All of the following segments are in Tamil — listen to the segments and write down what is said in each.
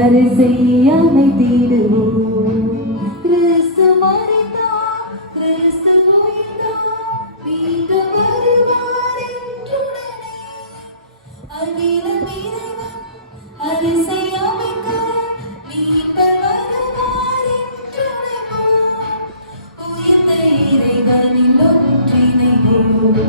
அரசை அமைதிடுவோம். கிறிஸ்து மரித்தார், கிறிஸ்து உயிர்த்தார், மீண்டும் வருவார் என்றுடனே. அகிலம் இறைவன் அரசை அமைக்க மீண்டும் வருவார் என்றுணர்வோம். உயர்ந்த இறைவனில் ஒன்றிணைவோம்.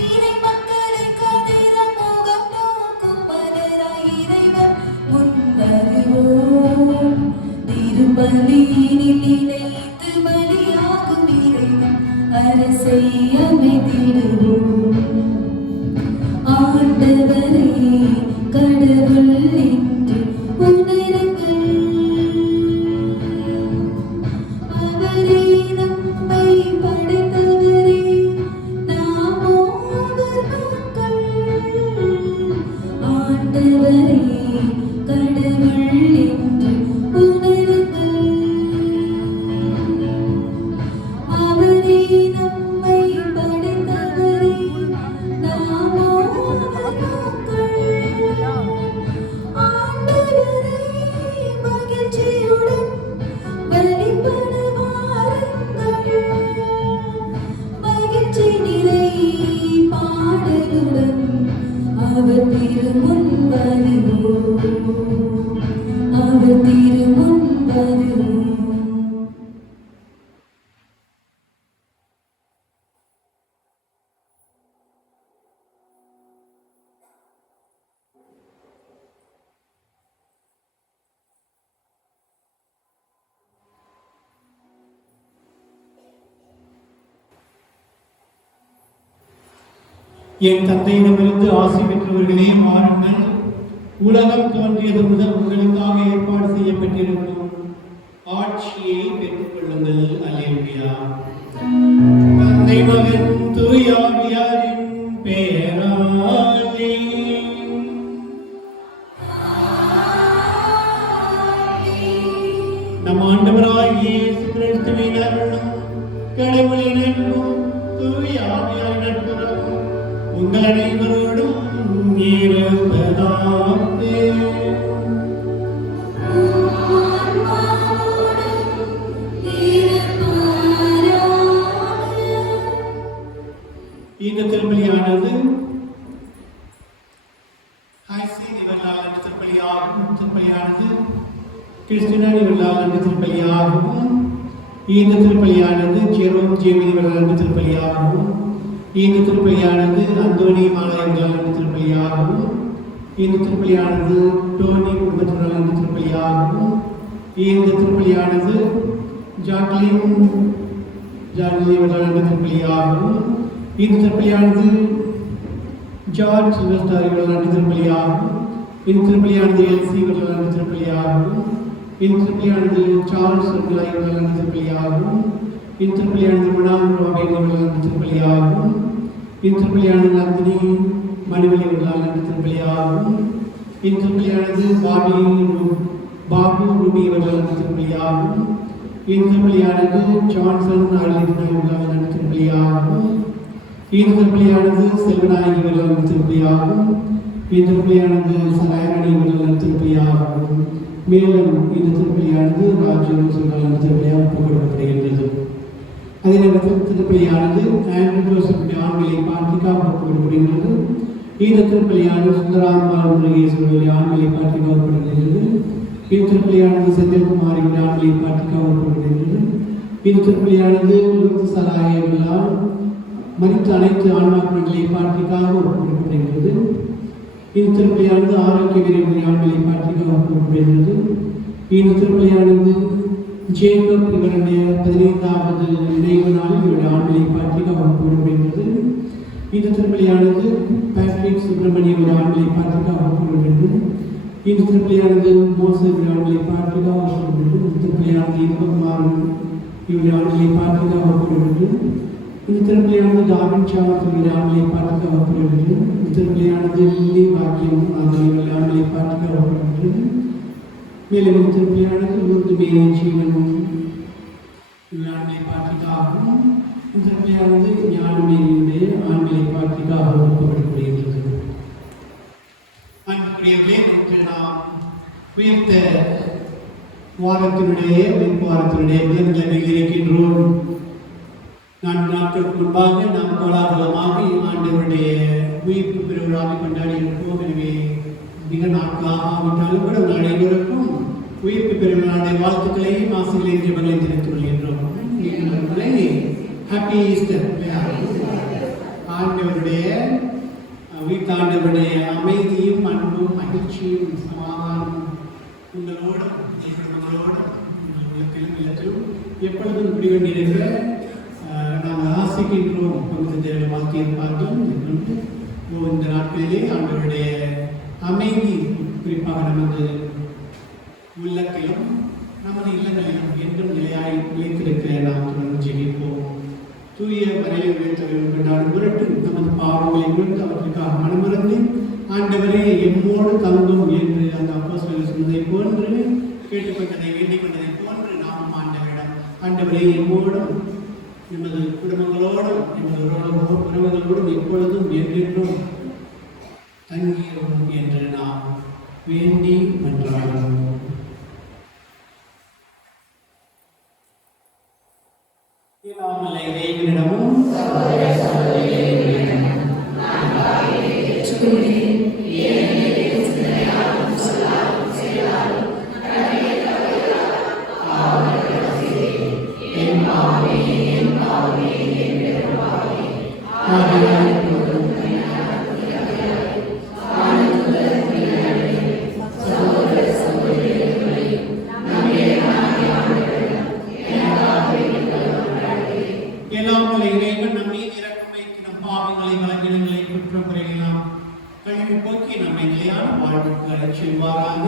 இறை மக்களை கதிர முகம் நோக்கும் மலராய் இறைவன் முன் வருவோம். திருப்பலியினில் இணைத்து பலியாகும் இறைவன் அரசை அமைத்திடுவோம். ஆண்டவரே கடவுள் என்று உணருங்கள். அவரே நம்மை படைத்தவரே, நாமோ அவர் மக்கள். ஆண்டவரே கடவுள் என்று உணருங்கள். அவரே நம்மை படைத்தவரே, நாமோ அவர் மக்கள். ஆண்டவரே மகிழ்ச்சியுடன் வழிபட வாருங்கள். மகிழ்ச்சி நிறை பாடலுடன் அவர் திருமுன் வருவோம். அவர் திருமுன் வருவோம். என் தந்தையிடமிருந்து ஆசி பெற்றவர்களே வாருங்கள். உலகம் தோன்றியது முதல் உங்களுக்காக ஏற்பாடு செய்யப்பட்டிருக்கும் ஆட்சியை பெற்றுக் கொள்ளுங்கள். அல்லேலூயா. தந்தை மகன் தூய ஆவியாரின் பெயராலே. நம் ஆண்டவராகிய இயேசு கிறிஸ்துவின் அருளும் கடவுளின் அன்பும் தூய ஆவியாரின் நட்புறவும் உங்கள் அனைவரோடும் இருப்பதாக. இந்த திருப்பலியானது திருப்பலியானது கிறிஸ்டினானி வெள்ளாளர் திருப்பலியாகவும், இந்த திருப்பலியானது ஜெரோம் ஜேமினி வெள்ளாளர் திருப்பலியாகவும், இந்த திருப்பலியானது அந்தோனி மாலையர்களான திருப்பலியாகவும், இந்த திருப்பலியானது டோனி குடும்பத்தினரான திருப்பலியாகவும், இந்த திருப்பலியானது ஜாக்லின் ஜாக்லிவர்களான திருப்பலியாகவும், இந்த திருப்பலியானது ஜார்ஜ் சிவஸ்தாரிகளான திருப்பலியாகவும், இந்த திருப்பலியானது எல்சி வர்களான திருப்பலியாகவும், இந்த திருப்பலியானது சார்ல்ஸ் வர்களான திருப்பலியாகவும், இந்த திருப்பலியானது மனாந்தரவாக திருப்பலியாகவும், இந்த திருப்பலியானது நந்தினி மணிவலி உள்ளான திருப்பலியாகவும், இந்த திருப்பலியானது பாபு ரூபி அவர்களான திருப்பலியாகவும், இந்த திருப்பலியானது ஜான்சன் உள்ளான திருப்பலியாகவும், இந்த திருப்பலியானது செல்வநாயகி அவர்களான திருப்பலியாகவும், இந்த திருப்பலியானது சராயணி அவர்களான திருப்பலியாகவும், மேலும் இந்த திருப்பலியானது ராஜ்யம் சொல்றான திருப்பலியாக ஒப்புக்கொள்ளப்படுகின்றது. அதே நேரத்தில் திருப்பலியானது ஆண்ட்ரூ ஜோசப் ஆண்களை பார்த்திக்காக ஒப்புக்கொள்ளப்படுகின்றது. இந்த திருப்பலியானது சுந்தராம்பாளுடைய ஆண்களை பார்த்திக்காக ஒப்புக்கொள்ளப்படுகின்றது. இந்த திருப்பலியானது செந்தில்குமாரி ஆண்களை பார்த்திக்காக ஒப்புக்கொள்ளப்படுகின்றது. இந்த திருப்பலியானது சராயங்களால் மறித்த அனைத்து ஆன்மாக்களை பார்த்திக்காக ஒப்புக்கொள்ளப்படுகின்றது. இந்த திருப்பலியானது ஆரோக்கிய வீரர்கள் ஆண்களை பார்த்திக்காக ஒப்புக்கொள்ளப்படுகின்றது. இந்த திருப்பலியானது ஜேக்கப் இவருடைய 15வது நினைவு நாளில் இவருடைய ஆண்களை பார்த்திக்காக ஒப்புக்கொள்ளப்படுகின்றது. இந்த திருப்பலியானது பேட்ரிக் சுப்பிரமணியம் ஆண்களை பார்த்திக்காக ஒப்புக்கொள்ளப்படுகின்றது. இந்த திருப்பலியானது மோசஸ் ஆண்களை பார்த்திக்காக ஒப்புக்கொள்ளப்படுகின்றது. இந்த திருப்பலியானது இன்பகுமாரன் இவருடைய ஆண்களை பார்த்திக்காக ஒப்புக்கொள்ளப்படுகின்றது. இந்த திருப்பலியானது டாவின் சார்ஸ் இவருடைய ஆண்களை பார்த்திக்காக ஒப்புக்கொள்ளப்படுகின்றது. இந்த திருப்பலியானது இந்தி வாக்கியம் இவருடைய ஆண்களை பார்த்திக்காக ஒப்புக்கொள்ளப்படுகின்றது. மேலும் இந்த திருப்பலியானது உருது மேலே ஜீவனும் ஆண்களை பார்த்திக்காகவும், இந்த திருப்பலியானது ஞானமேரியுடைய ஆண்களை பார்த்திக்காக ஒப்புக்கொள்ளப்படுகின்றது. அன்புக்குரியவர்களே, இன்று நாம் உயிர்த்த வாரத்தினுடைய உயிர்ப்பு வாரத்தினுடைய முதல் நிலையில் இருக்கின்றோம். 4 நாட்களுக்கு முன்பாக நாம் கோலாகலமாக ஆண்டவருடைய உயிர்ப்பு பெருவிழாவை கொண்டாடி இருப்போம். எனவே மிக நாட்களாக ஆகிட்டாலும் கூட உங்கள் அனைவருக்கும் உயிர்ப்பு பெருவிழாவுடைய வாழ்த்துக்களையும் ஆசைகளையும் ஜெபங்களையும் தெரிவித்துக் கொள்கின்றோம். Happy Easter. ஆண்டவருடைய உயிர்த்தாண்டவருடைய அமைதியும் அன்பும் மகிழ்ச்சியும் சமாதானம் உங்களோடும் உங்களோடும் உங்கள் இல்லத்திலும் எப்பொழுதும் இப்படி வேண்டியிருக்க நாங்கள் ஆசிக்கின்றோம். வாழ்க்கையிருப்பார்கள். இந்த நாட்களிலே ஆண்டவருடைய அமைதி குறிப்பாக நமது உள்ளத்திலும் நமது இல்லங்களிலும் என்றும் நிலைத்திருக்க நாம் தொடர்ந்து ஜெயிப்போம். தூய வரையை உயர்த்தவர்கள் கொண்டாடும் பொருட்டு நமது பாவங்களை குறித்து அவற்றுக்காக மனமறந்து ஆண்டவரே எம்மோடு தங்கும் என்று அந்த அப்போஸ்தலர் சொன்னதை போன்று கேட்டுக்கொண்டதை வேண்டிக் கொண்டதை போன்று நாம் ஆண்டவரே எம்மோடும் எமது குடும்பங்களோடும் எமது உறவுகளோடும் எப்பொழுதும் என்றென்றும் தங்கியோம் என்று நாம் வேண்டி மன்றாடுவோம். இறைவனிடமும் போக்கி நம்மை நிலையான வாழ்வுக்கு அழைச்சிடுவாராக.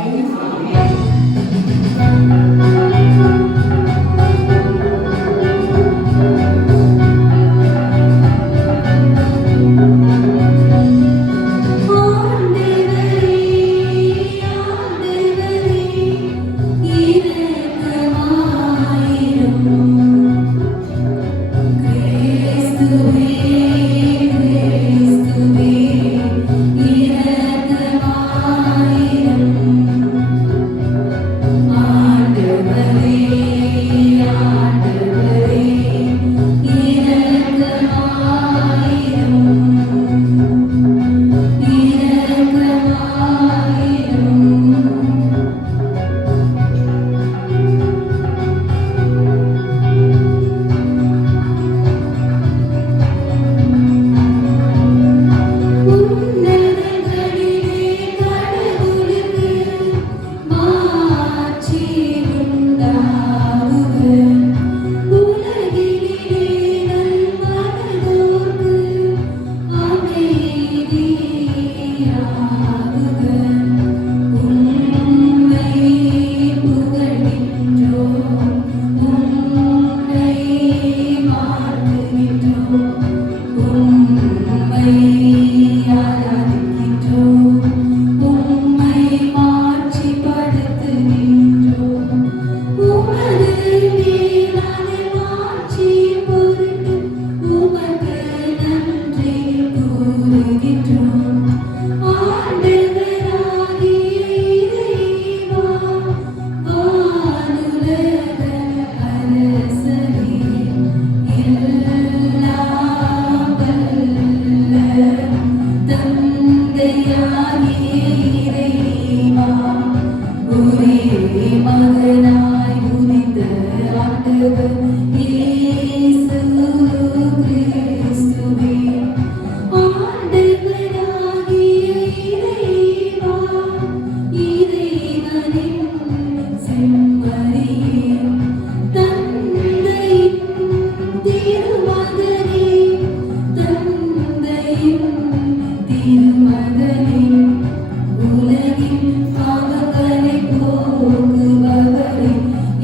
பாவங்களை போக்குபவரே,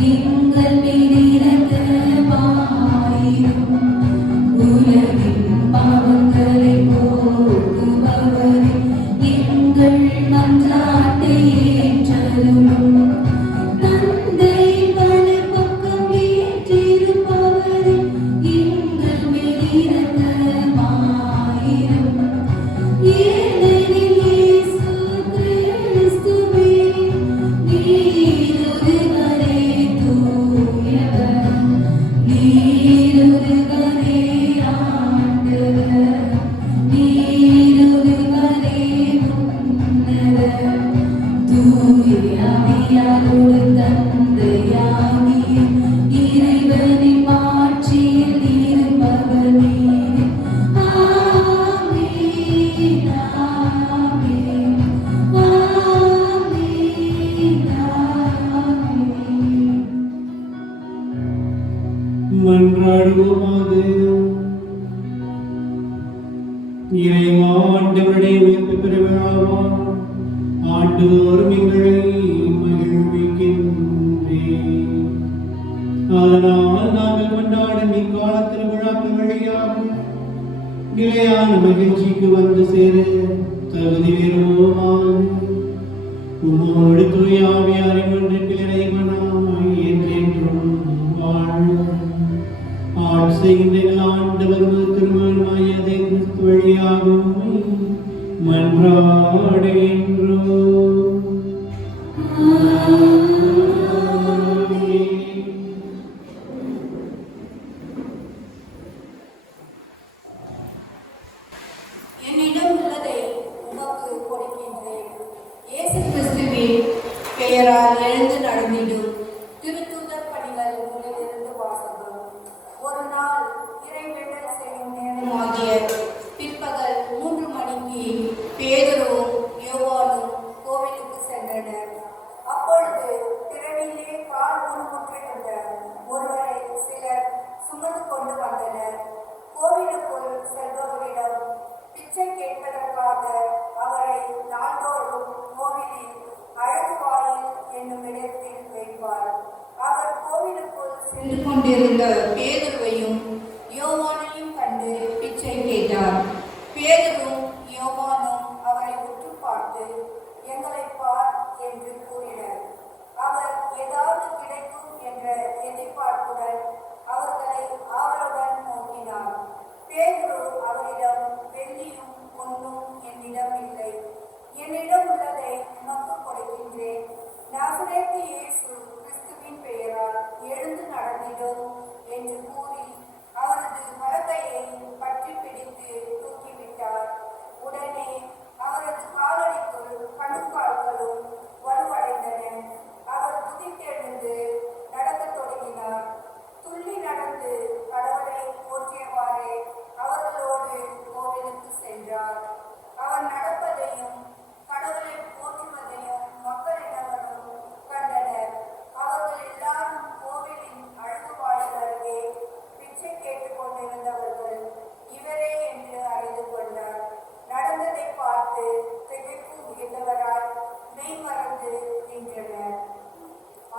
எங்கள் மீது இரக்கம் தாயோடு தந்தையாகிய இறைவனின் மாட்சியில் இருப்பவர் நீரே. ஆமென், ஆமென், ஆமென், ஆமென். மன்றாடுவோமாக. இறைவா, ஆண்டவருடைய உயிர்ப்பு பெருவிழாவாம் ஆண்டுதோறும் எங்களை மகிழ்விக்கின்றேன். அதனால் நாங்கள் கொண்டாடும் இக்கால திருவிழாக்கள் வழியாக நிலையான மகிழ்ச்சிக்கு வந்து சேர தகுதி பெறுவோமாக. உம்மோடு தூய ஆவியாரின் ஒன்றில் இறைவனாய் என்றென்றும் வாழ்வோம். ஆட்சிகின்ற ஆண்டவர் திருமணமாய் அதே கிறிஸ்து வழியாகவும் மன்றாடுகின்றோம். என்னிடம் உள்ளதை உமக்கு கொடுக்கின்றேன். இயேசு கிறிஸ்துவின் பெயரால் எழுந்து நடந்திடும் திருத்தூதர் பணிகள் நூலிலிருந்து வாசகம். ஒரு நாள் இறைவேண்டல் செய்யும் நேரமாகிய பிற்பகல் 3 மணிக்கு பேதுருவும் யோவானும் கோவிலுக்கு சென்றனர். அப்பொழுது திரவிலே கால் ஊனமுற்றிருந்த ஒருவரை சிலர் சுமந்து கொண்டு வந்தனர். கோவிலுக்குள் செல்பவரிடம் பிச்சை கேட்பதற்காக அவரை நாள்தோறும் கோவிலில் அழகுவாயில் என்னும் இடத்தில் வைப்பார். அவர் கோவிலுக்குள் சென்று கொண்டிருந்த பேதுருவையும் யோவானையும் கண்டு பிச்சை கேட்டார். பேதுரும் யோவானும் அவரை உற்று பார்த்து, எங்களை பார் என்று கூறினர். அவர் ஏதாவது கிடைக்கும் என்ற எதிர்பார்ப்புடன் அவர்களை ஆவலுடன் நோக்கினார். பேதுரு அவரிடம், வெள்ளியும் பொன்னும் என்னிடம் இல்லை, என்னிடம் உள்ளதை உமக்கு கொடுக்கின்றேன். நாசரேத்து இயேசு கிறிஸ்துவின் பெயரால் எழுந்து நடந்திடும் என்று கூறி அவரது வலக்கையை பற்றி பிடித்து தூக்கிவிட்டார். உடனே அவரது காலடிக்குள் கணுக்கால்களும் வலுவடைந்தன. அவர் குதித்தெழுந்து நடக்கத் தொடங்கினார். துள்ளி நடந்து கடவுளை போற்றியவாறே அவர்களோடு கோவிலுக்கு சென்றார். அவர் நடப்பதையும் கடவுளை போற்றுவதையும் மக்கள் இனங்களும் கண்டனர். அவர்கள் எல்லாரும் கோவிலின் அழகு வாயில் அருகே பிச்சை கேட்டுக் கொண்டிருந்தவர்கள் இவரே என்று அறிந்து கொண்டார். நடந்ததை பார்த்து திகைப்பு உயர்ந்தவராய் மெய் மறந்து நின்றனர்.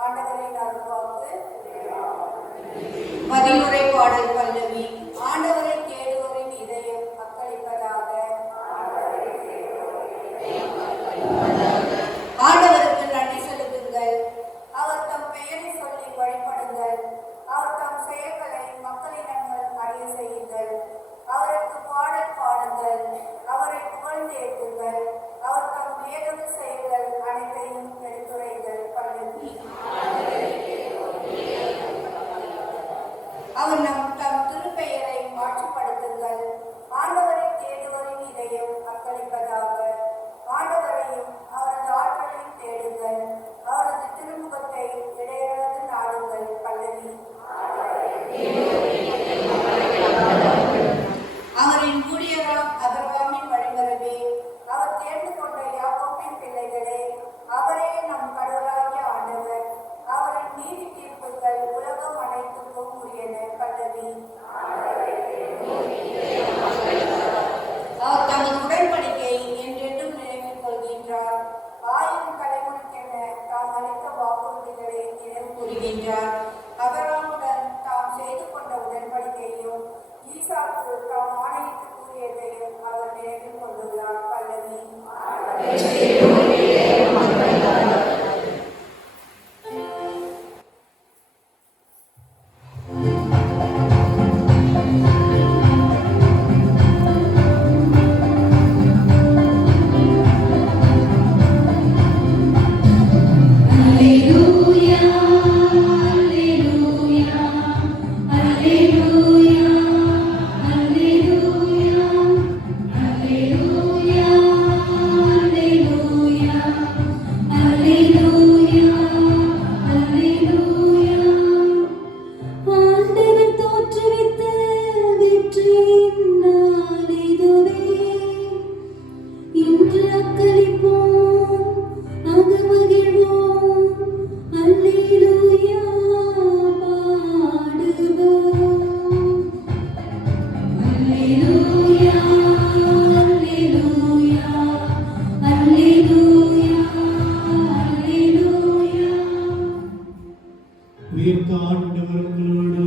ஆண்டவரின் அருள்வாக்கு. மதிலுரை பாடல் பல்லவி. ஆண்டவரை தேடுவோரின் இதயம் அக்களிப்பதாக. ஆண்டவருக்கு நன்றி செலுத்துங்கள். அவர் தம் பெயரை சொல்லி வழிபடுங்கள். அவர் தம் செயல்களை மக்களினங்கள் அறிய செய்யுங்கள். அவருக்கு பாடல் பாடுங்கள். அவரை புகழ்ந்தேற்றுங்கள். அவர் தம் வேதொரு செயல்கள் அனைத்தையும் எடுத்துரைங்கள். பல்லவி. அவர் தம் திருப்பெயரை மாற்றுப்படுத்துங்கள். ஆண்டவரை தேடுவரின் இதயம் அக்களிப்பதாக. ஆண்டவரையும் அவரது ஆற்றலையும் தேடுங்கள். அவரது திருமுகத்தை இடையறாது நாடுங்கள். பல்லவி. அவரின் ஊழியராம் அபிரகாமின் வழிவரவே, அவர் தேர்ந்து கொண்ட யாக்கோபின் பிள்ளைகளே, அவரே நம் கடவுளாகிய ஆண்டவர். அவரின் நீதி தீர்ப்புகள் உலகம் அனைத்துக்கும் உரியன. பல்லவி. அவர் தமது உடன்படிக்கை என்றென்றும் நினைவில் கொள்கின்றார். ஆயிரம் தலைமுறைக்கென தாம் அளித்த வாக்குறுதிகளை நினைவு கூறுகின்றார். அபிரகாமுடன் தாம் செய்து கொண்ட உடன்படிக்கையும் ஈசாக்கு தாம் ஆணையிட்டு கூறியதையும் அவர் நினைவில் கொண்டுள்ளார். பல்லவி. Alleluia, alleluia, alleluia. உயிர்த்தாண்டவர்களோடு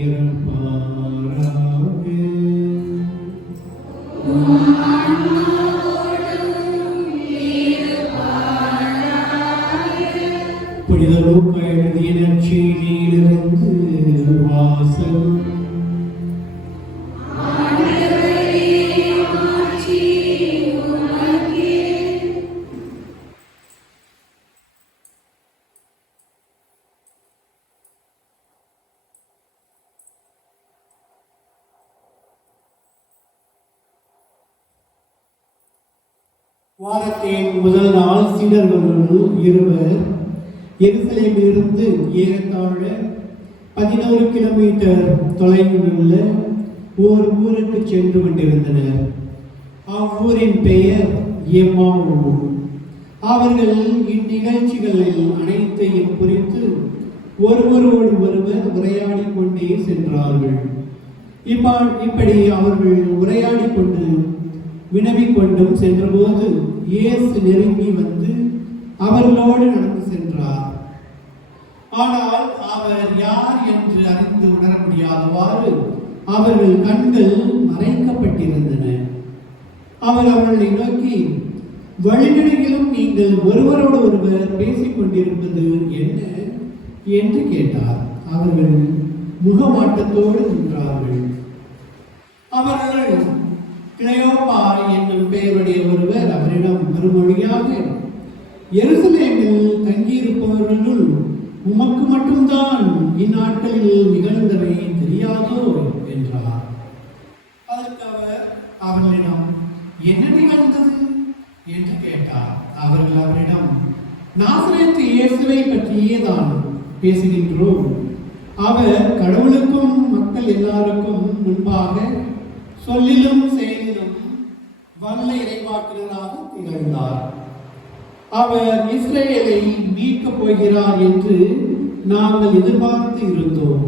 இருப்பாராக. புனித லூக்கா எழுதிய நற்செய்தியிலிருந்து வாசகம். வாரத்தின் முதல் நாள் சீடர்களுள் இருவர் எருசலேமிலிருந்து ஏறத்தாழ 11 கிலோமீட்டர் தொலைவில் உள்ள ஓர் ஊருக்கு சென்று கொண்டிருந்தனர். அவ்வூரின் பெயர் எம்மாவு. அவர்கள் இந்நிகழ்ச்சிகளில் அனைத்தையும் குறித்து ஒருவரோடு ஒருவர் உரையாடி கொண்டே சென்றார்கள். இப்படி அவர்கள் உரையாடி கொண்டு வினவிக் கொண்டும் சென்றபோது இயேசு நெருங்கி வந்து அவர்களோடு நடந்து சென்றார். ஆனால் அவர் யார் என்று அறிந்து உணர முடியாதவாறு அவர்கள் கண்கள் மறைக்கப்பட்டிருந்தன. அவர் அவர்களை நோக்கி, வழிநெடுகிலும் நீங்கள் ஒருவரோடு ஒருவர் பேசிக் கொண்டிருப்பது என்ன என்று கேட்டார். அவர்கள் முகமாட்டத்தோடு நின்றார்கள். அவர்கள் கிளையோப்பா என்னும் பெயருடைய ஒருவர் அவரிடம் மறுமொழியாக, எருசலேமில் தங்கியிருப்பவர்களுள் உமக்கு மட்டும்தான் இந்நாட்களில் நிகழ்ந்தவை தெரியாதோ என்றார். அதற்கு அவர் அவர்களிடம், என்ன நிகழ்ந்தது என்று கேட்டார். அவர்கள் அவரிடம், நாசரேத்து இயேசுவை பற்றியே தான் பேசுகின்றோம். அவர் கடவுளுக்கும் மக்கள் எல்லாருக்கும் முன்பாக சொல்லிலும் செயலிலும் வல்ல இறைவாக்கினராக திகழ்ந்தார். அவர் இஸ்ரேலை மீட்கப் போகிறார் என்று நாங்கள் எதிர்பார்த்து இருந்தோம்.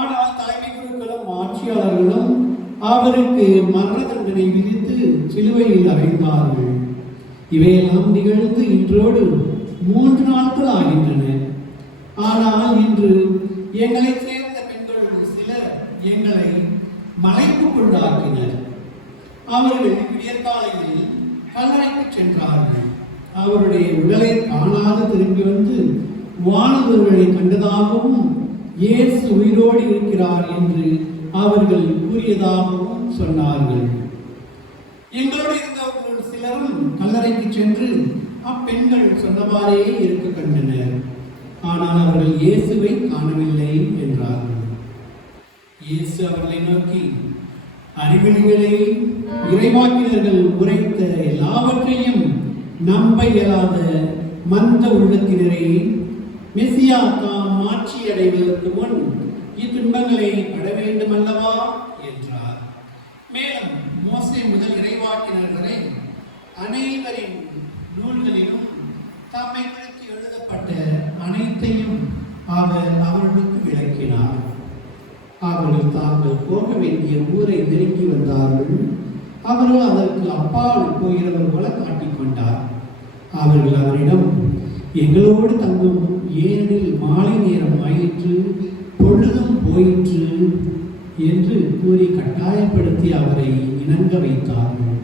ஆனால் தலைமை குருக்களும் ஆட்சியாளர்களும் அவருக்கு மரண தண்டனை விதித்து சிலுவையில் அறைந்தார்கள். இவையெல்லாம் நிகழ்ந்து இன்றோடு 3 நாட்கள் ஆகின்றன. ஆனால் இன்று எங்களை சேர்ந்த பெண்கள் சிலர் எங்களை மலைக்குள்ளாக்கினர். அவர்கள் விடியற்காலையில் கல்லறைக்கு சென்றார்கள். அவருடைய உடலை காணாது திரும்பி வந்து வானதூதர்களை கண்டதாகவும் இயேசு உயிரோடு இருக்கிறார் என்று அவர்கள் கூறியதாகவும் சொன்னார்கள். எங்களோடு இருந்தவர்கள் சிலரும் கல்லறைக்கு சென்று அப்பெண்கள் சொன்னவாறே இருக்க கண்டனர். ஆனால் அவர்கள் இயேசுவை காணவில்லை என்றார்கள். இயேசு அவர்களை நோக்கி, அறிவிலிகளே, இறைவாக்கினர்கள் உரைத்த எல்லாவற்றையும் நம்ப இயலாத மந்த உள்ளத்தினரே, மெசியா தாம் ஆட்சி அடைவதற்கு முன் இத்துன்பங்களை பட வேண்டும் அல்லவா என்றார். மேலும் மோசே முதல் இறைவாக்கினர் வரை அனைவரின் நூல்களிலும் தம்மை குறித்து எழுதப்பட்ட அனைத்தையும் அவர் அவர்களுக்கு விளக்கினார். அவர்கள் தாங்கள் போக வேண்டிய ஊரை நெருங்கி வந்தார்கள். அவர்கள் அதற்கு அப்பால் போகிறவர் போல காட்டிக்கொண்டார். அவர்கள் அவரிடம், எங்களோடு தங்கும், ஏனெனில் மாலை நேரம் ஆயிற்று, பொழுதும் போயிற்று என்று கூறி கட்டாயப்படுத்தி அவரை இணங்க வைத்தார்கள்.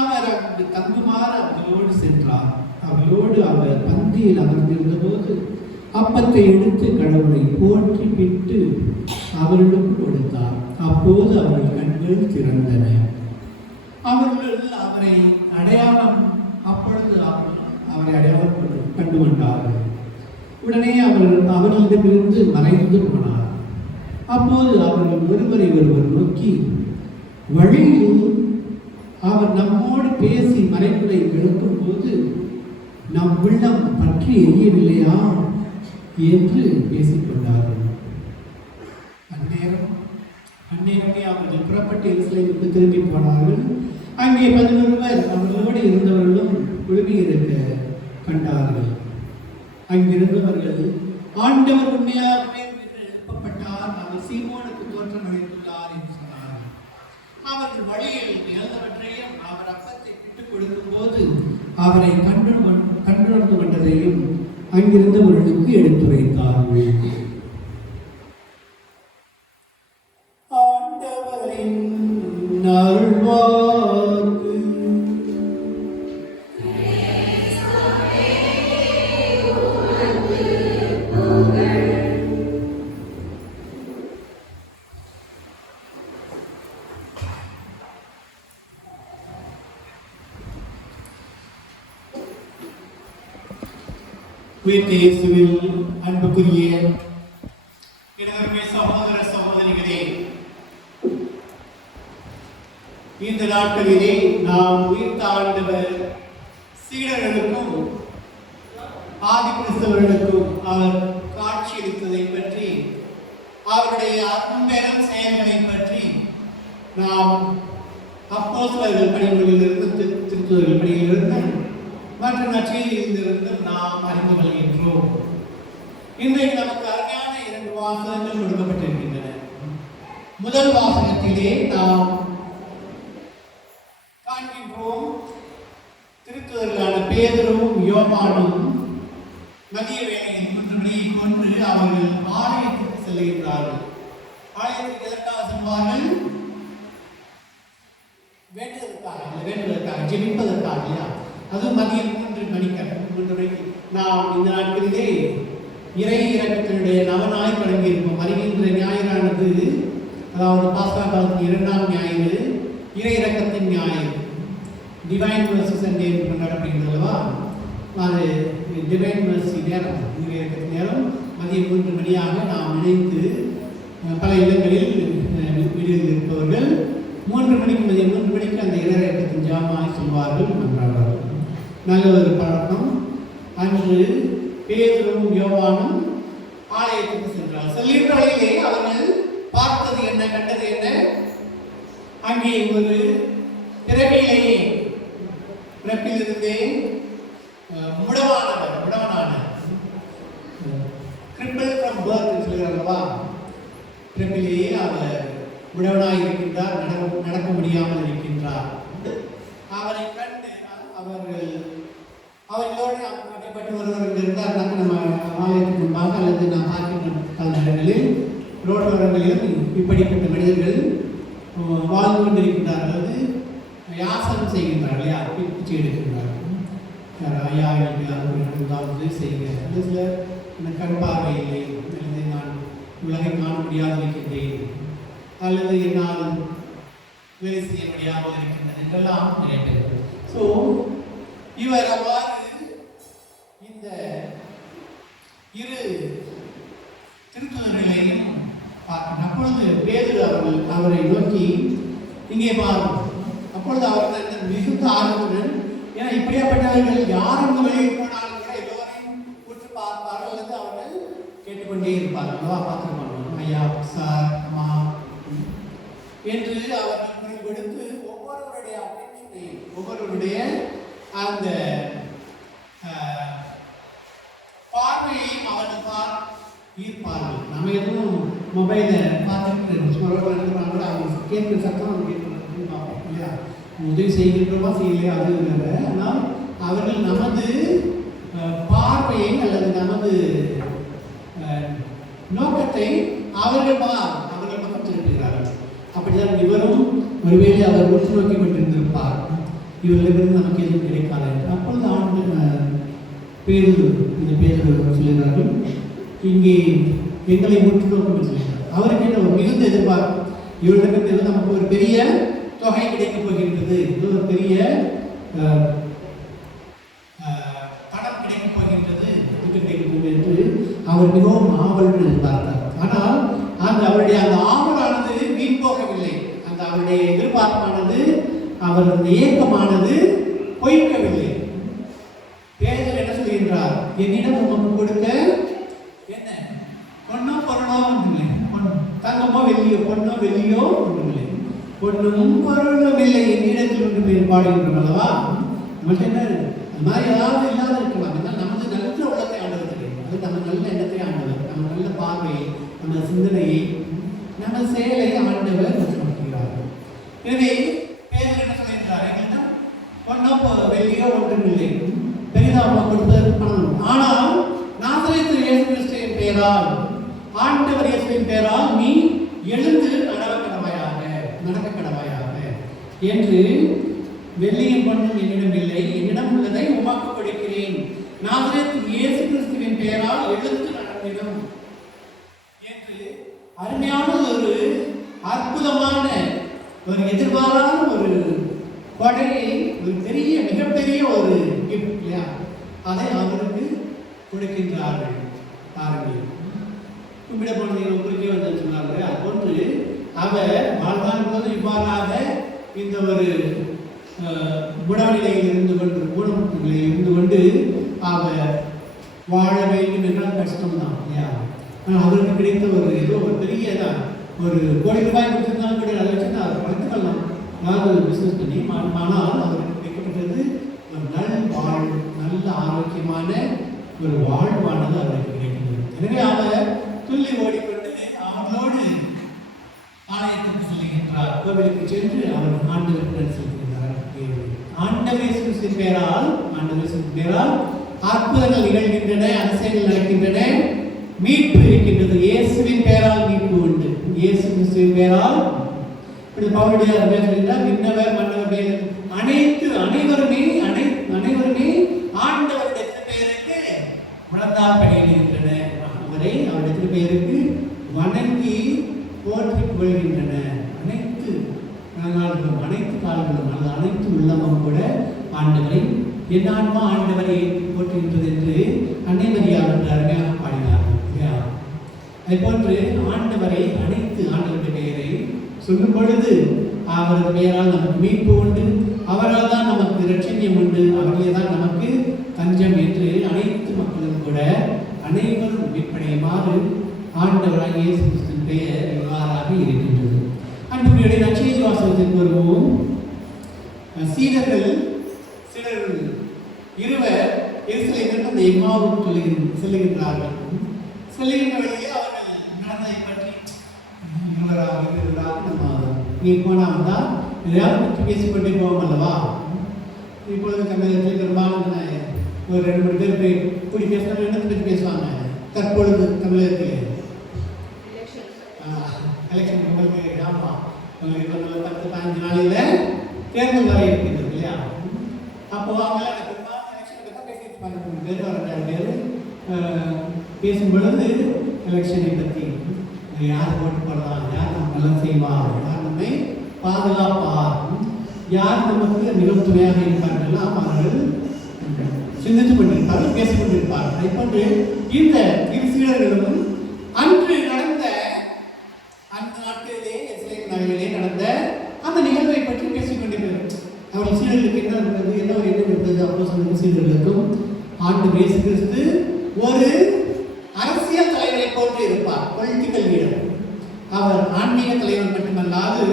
அவர் அங்கு தங்குமாறு அவர்களோடு சென்றார். அவர்களோடு அவர் பந்தியில் அமர்ந்திருந்த போது அப்பத்தை எடுத்து கடவுளை போற்றி பிட்டு அவர்களுக்கு கொடுத்தார். அப்போது அவர்கள் கண்கள் திறந்தன. அவர்கள் அவரை அடையாளம் கண்டு கொண்டார்கள். உடனே அவர்களிடமிருந்து மறைந்து போனார். அப்போது அவர்கள் ஒருவரை ஒருவர் நோக்கி, வழியில் அவர் நம்மோடு பேசி மறைமுறை விளக்கும் போது நம் உள்ளம் பற்றி எரியவில்லையா என்று பேசிக்கொண்டார்கள். அந்நேரமே அவர்கள் புறப்பட்டு எருசலேமுக்கு திரும்பி போனார்கள். அங்கே 11 பேர் அவர்களோடு இருந்தவர்களும் குழுமியிருக்க கண்டார்கள். அங்கிருந்தவர்கள், ஆண்டவர் உண்மையாகவே எழுப்பப்பட்டார், அவர் சீமோனுக்கு தோற்றம் அளித்துள்ளார் என்று சொன்னார்கள். அவர்கள் வழியில் நிகழ்ந்தவற்றையும் அவர் அப்பத்தை விட்டுக் கொடுக்கும் போது அவரை கண்டுணர்ந்து கொண்டதையும் அங்கிருந்தவர்களுக்கு எடுத்துரைத்தார்கள். ஆண்டவரின் அருள்வாக்கு. இயேசுவில் அன்புக்குரிய எனதருமை சகோதர சகோதரிகளே, இந்த நாட்களிலே நாம் உயிர்த்த ஆண்டவர் சீடர்களுக்கும் ஆதி கிறிஸ்தவர்களுக்கும் அவர் காட்சியளித்ததை பற்றி, அவருடைய அரும்பெரும் செயல்களை பற்றி நாம் அப்போஸ்தலர்கள் பணிகளிலிருந்து திருத்துதர்கள் பணியிலிருந்து மற்ற நற்செய்தியிலிருந்து நாம் அறிந்து கொள்கின்றோம். இன்றைக்கு நமக்கு அருமையான 2 வாசகங்கள் கொடுக்கப்பட்டிருக்கின்றன. முதல் வாசகத்திலே நாம் காண்கின்றோம், திருத்துதர்களான பேதுருவும் யோவானும் மதிய வேளையில் 3 மணியை கொண்டு அவர்கள் ஆலயத்துக்கு செல்கின்றார்கள். ஆலயத்துக்கு எதற்காக செல்வார்கள்? வேண்டுவதற்காக, ஜெபிப்பதற்காக. இல்லையா? அது மதியம் 3 மணிக்கு நாம் இந்த நாட்களிலே இறை இறக்கத்தினுடைய நவநாய் தொடங்கியிருப்போம். வருகின்ற ஞாயிறானது, அதாவது பாஸ்கா காலத்தின் 2ஆம் ஞாயிறு, இறை இறக்கத்தின் ஞாயிறு, டிவைன் மெர்சி சண்டே என்று கொண்டாடப்படுகிறதல்லவா? அது டிவைன் மெர்சி நேரம், இறை இறக்கத்தின் நேரம் மதியம் 3 மணியாக நாம் நினைத்து பல இடங்களில் வீடுகளில் இருப்பவர்கள் 3 மணிக்கு, மதியம் 3 மணிக்கு அந்த இறை இறக்கத்தின் ஜாமாய் சொல்வார்கள், கொண்டாடுவார்கள். நல்ல ஒரு பழக்கம். அன்று பேதுருவும் யோவானும் ஆலயத்துக்கு சென்றார். செல்கின்ற வழியிலே அவர்கள் பார்த்தது என்ன, கண்டது என்ன? அங்கே ஒரு பிறவியிலேயே, பிறப்பிலிருந்தே முடவனான கிரிப்பிள் ஃப்ரம் பர்த் சொல்கிறார்களா, பிறப்பிலேயே அவர் முடவனாய் இருக்கின்றார், நடக்க முடியாமல் இருக்கின்றார். அவரை கண்டு அவர்களோடு அப்படிப்பட்ட ஒருவர் இருந்தார். நம்ம ஆலயத்துக்கு முன்பாக அல்லது நாம் பார்க்கின்ற பல இடங்களில் ரோட்டோரங்களிலும் இப்படிப்பட்ட மனிதர்கள் வாழ்ந்து கொண்டிருக்கின்றார்கள், அல்லது யாசனம் செய்கின்றார்கள், இல்லையா? பிச்சை எடுக்கின்றார்கள். ஐயா ஏதாவது செய்கிறார். அது சிலர் இந்த கண் பார்வை இல்லை, அல்லது நான் உலகை காண முடியாது இருக்கின்றேன், அல்லது என்னால் வேலை செய்ய முடியாமல் இருக்கின்றது என்றெல்லாம் நினைக்கிறது. ஸோ இவர் அவ்வாறு இந்த இரு திருத்துதர்களையும் பார்க்கணும். அப்பொழுது பேதுரு அவரை நோக்கி இங்கே பாருங்கள். அப்பொழுது அவர்கள் மிகுந்த ஆர்வத்துடன், ஏன்னா இப்படியாப்பட்டவர்கள் யார் இந்த வழியில் போனாலும் கூட எல்லோரையும் உற்று பார்ப்பார்கள், அல்லது அவர்கள் கேட்டுக்கொண்டே இருப்பார்கள், அல்லவா? பார்த்துருப்பாங்க, ஐயா சார் அம்மா என்று அவர்கள் குரல் கொடுத்து ஒவ்வொருவருடைய அட்டென்ஷனையும், ஒவ்வொருவருடைய அந்த பார்வையையும் அவர்கள் ஈர்ப்பார்கள். நம்ம எதுவும் மொபைலை பார்த்துட்டு கூட அவங்க கேட்கிற சத்தம் அவங்க கேட்கணும் பார்ப்போம், இல்லையா? உதவி செய்கின்றோமா செய்யலையா அது இல்லை. ஆனால் அவர்கள் நமது பார்வையை அல்லது நமது நோக்கத்தை அவர்கள் பக்கம் திருப்புகிறார்கள். அப்படிதான் இவரும் ஒருவேளை அவர் உற்று நோக்கி கொண்டிருந்திருப்பார், இவர்களிலிருந்து நமக்கு எதுவும் கிடைக்காது. அப்பொழுது ஆண்டு பேதுரு சொல்கிறார்கள், இங்கே எங்களை உற்று நோக்கம் சொல்கிறார். அவருக்கு என்ன ஒரு மிகுந்த எதிர்பார்ப்பு, இவர்களிடமிருந்து நமக்கு ஒரு பெரிய தொகை கிடைக்கப் போகின்றது, இது ஒரு பெரிய பணம் கிடைக்கப் போகின்றது, கிடைக்கப் போகிறது என்று அவர் மிகவும் ஆவலுடன் எதிர்பார்த்தார். ஆனால் அவருடைய அந்த ஆவலானது வீண் போகவில்லை. அந்த அவருடைய எதிர்பார்ப்பானது, அவரது ஏக்கமானது பொய்க்கவில்லை. பேதுரு என்ன சொல்கின்றார்? என்னிடம் உமக்கு கொடுக்க என்ன பொண்ணோ பொருளோ ஒன்றுமில்லை, தங்கமோ வெள்ளியோ, பொண்ணோ வெள்ளியோ ஒன்றுமில்லை, பொண்ணும் பொருளும் இல்லை, என்னிடத்தில் ஒன்று பேர் பாடுகின்றோம் அல்லவா? நம்மள்ட்ட என்ன அது மாதிரி ஏதாவது இல்லாத இருக்கலாம். ஏன்னா நமது நல்ல உள்ளத்தை ஆண்டவர் தெரியும், அது நம்ம நல்ல எண்ணத்தை ஆண்டவர், நம்ம நல்ல பார்வையை, நம்ம சிந்தனையை, நம்ம செயலை ஆண்டவர் நோக்குகிறார். எனவே பேதுரு என்ன சொல்கின்றார்? எங்கள்கிட்ட பொண்ணோ வெள்ளியோ ஒன்றுமில்லை, பெரிதாக கொடுப்பதற்கு பணம். ஆனால் நாசரேத்து இயேசு கிறிஸ்துவின் பெயரால், ஆண்டவர் இயேசுவின் பெயரால் நீ எழுந்து நடக்க கடமையாக என்று வெள்ளியும் பொன்னும் என்னிடம் இல்லை, என்னிடம் உள்ளதை உமக்கு கொடுக்கிறேன். நாசரேத்து இயேசு கிறிஸ்துவின் பெயரால் எழுந்து நடந்திடும் என்று அருமையான ஒரு அற்புதமான ஒரு எதிர்பாராத ஒரு கொடையை, ஒரு பெரிய மிகப்பெரிய ஒரு கிஃப்ட் இல்லையா, அதை அவருக்கு கொடுக்கின்றார்கள். பாருங்கள், கும்பிட போனதை குறிக்க வந்து சொன்னார்கள். அதுபோன்று அவர் வாழ்நாள் போது இவ்வாறாக இந்த ஒரு குணநிலையில் இருந்து கொண்டு அவர் வாழ வேண்டும் என்றால் கஷ்டம்தான் இல்லையா. அவருக்கு கிடைத்த ஒரு ஏதோ ஒரு பெரிய ஒரு கோடி ரூபாய் கொடுத்திருந்தாலும் கூட அதை வச்சு அவர் வளர்த்துக்கலாம், அதாவது பிஸ்னஸ் பண்ணி. ஆனால் அவருக்கு கிடைக்கப்பட்டது ஒரு நல்ல ஆரோக்கியமான ஒரு வாழ்வானது அவருக்கு கிடைக்கிறது. எனவே அவர் துள்ளி ஓடிக்கொண்டு அவர்களோடு ஆலயத்துக்கு செல்கின்றார். கோவிலுக்கு சென்று அவர் ஆண்டவருக்கு செல்கின்றார். ஆண்டவர் இயேசுவின் பெயரால் அற்புதங்கள் நிகழ்கின்றன, அதிசயங்கள் நடக்கின்றன, மீட்பு இருக்கின்றது. இயேசுவின் பெயரால் மீட்பு உண்டு. இயேசு கிறிஸ்துவின் பெயரால் பவுலுடைய விண்ணவர் மன்னவர் அனைவருமே ஆண்டவருடைய திருப்பெயருக்கு முழந்தால் பணியிடுகின்றன. அவரை அவருடைய திருப்பெயருக்கு வணங்கி போற்றி புகழ்கின்றன. அனைத்து நாள்களும், அனைத்து காலங்களும், அல்லது அனைத்து உள்ளமும் கூட ஆண்டவரை, என் ஆன்மா ஆண்டவரை போற்றுகின்றது என்று அன்னை மரியாதை என்று அருமையாக பாடினார்கள். அதை போன்று ஆண்டவரை, அனைத்து ஆண்டவருடைய பெயரை சொல்லும் பொழுது அவரது பெயரால் நமக்கு மீட்பு உண்டு, அவரால் தான் நமக்கு இரட்சண்யம் உண்டு, அவர்களே தான் நமக்கு தஞ்சம் என்று அனைத்து மக்களும் கூட அனைவரும் மீட்படையுமாறு ஆண்டவராக இயேசு கிறிஸ்துவின் பெயர் இவ்வாறாக இருக்கின்றது. அன்புடைய நற்செய்தி வாசகத்திற்கு வருவோம். சிலர் இருவர் எருசலேமிற்கு அந்த எம்மாவுக்கு செல்லுகின்றார்கள். செல்லுகின்ற வழியே அவர்கள் நடந்ததை பற்றி நம்ம நீ போனால் தான் எதையாவது பற்றி பேசிக்கொண்டே போவோம் அல்லவா. இப்பொழுது தமிழகத்தில் பெரும்பாலும் ஒரு 2-3 பேர் போய் கூடி பேசினா என்னத்தை பற்றி பேசுவாங்க. தற்பொழுது தமிழகத்தில் எலெக்ஷன் உங்களுக்கு ஆமாம், உங்களுக்கு 10-15 நாளில் தேர்தல் வர இருக்கின்றது இல்லையா. அப்போது அவங்க எலெக்ஷனை பற்றி பேசிட்டு பேர் பேசும் பொழுது எலெக்ஷனை பற்றி யார் ஓட்டு போடலாம், யார் நம்ம நல்லா செய்வார், யார் நம்மை பாதுகாப்பார், யார் நமக்கு மிகவும் துணையாக இருப்பார்கள், அவர்கள் சிந்தித்துக் கொண்டிருப்பார்கள், பேசிக் கொண்டிருப்பார்கள். அதை போன்று இந்த இரு சீடர்களும் அன்று நடந்த அந்த நாட்டிலே நகரிலே நடந்த அந்த நிகழ்வை பற்றி பேசிக் கொண்டிருக்கிறார்கள். அவர்கள் சீடர்களுக்கு என்ன இருந்தது, என்ன ஒரு எண்ணம் இருந்தது. அப்போ சொன்ன சீடர்களுக்கும் ஆண்டவர் இயேசு கிறிஸ்து ஒரு அரசியல் தலைவரை போன்று இருப்பார், பொலிட்டிக்கல் லீடர். அவர் ஆன்மீக தலைவர் மட்டுமல்லாது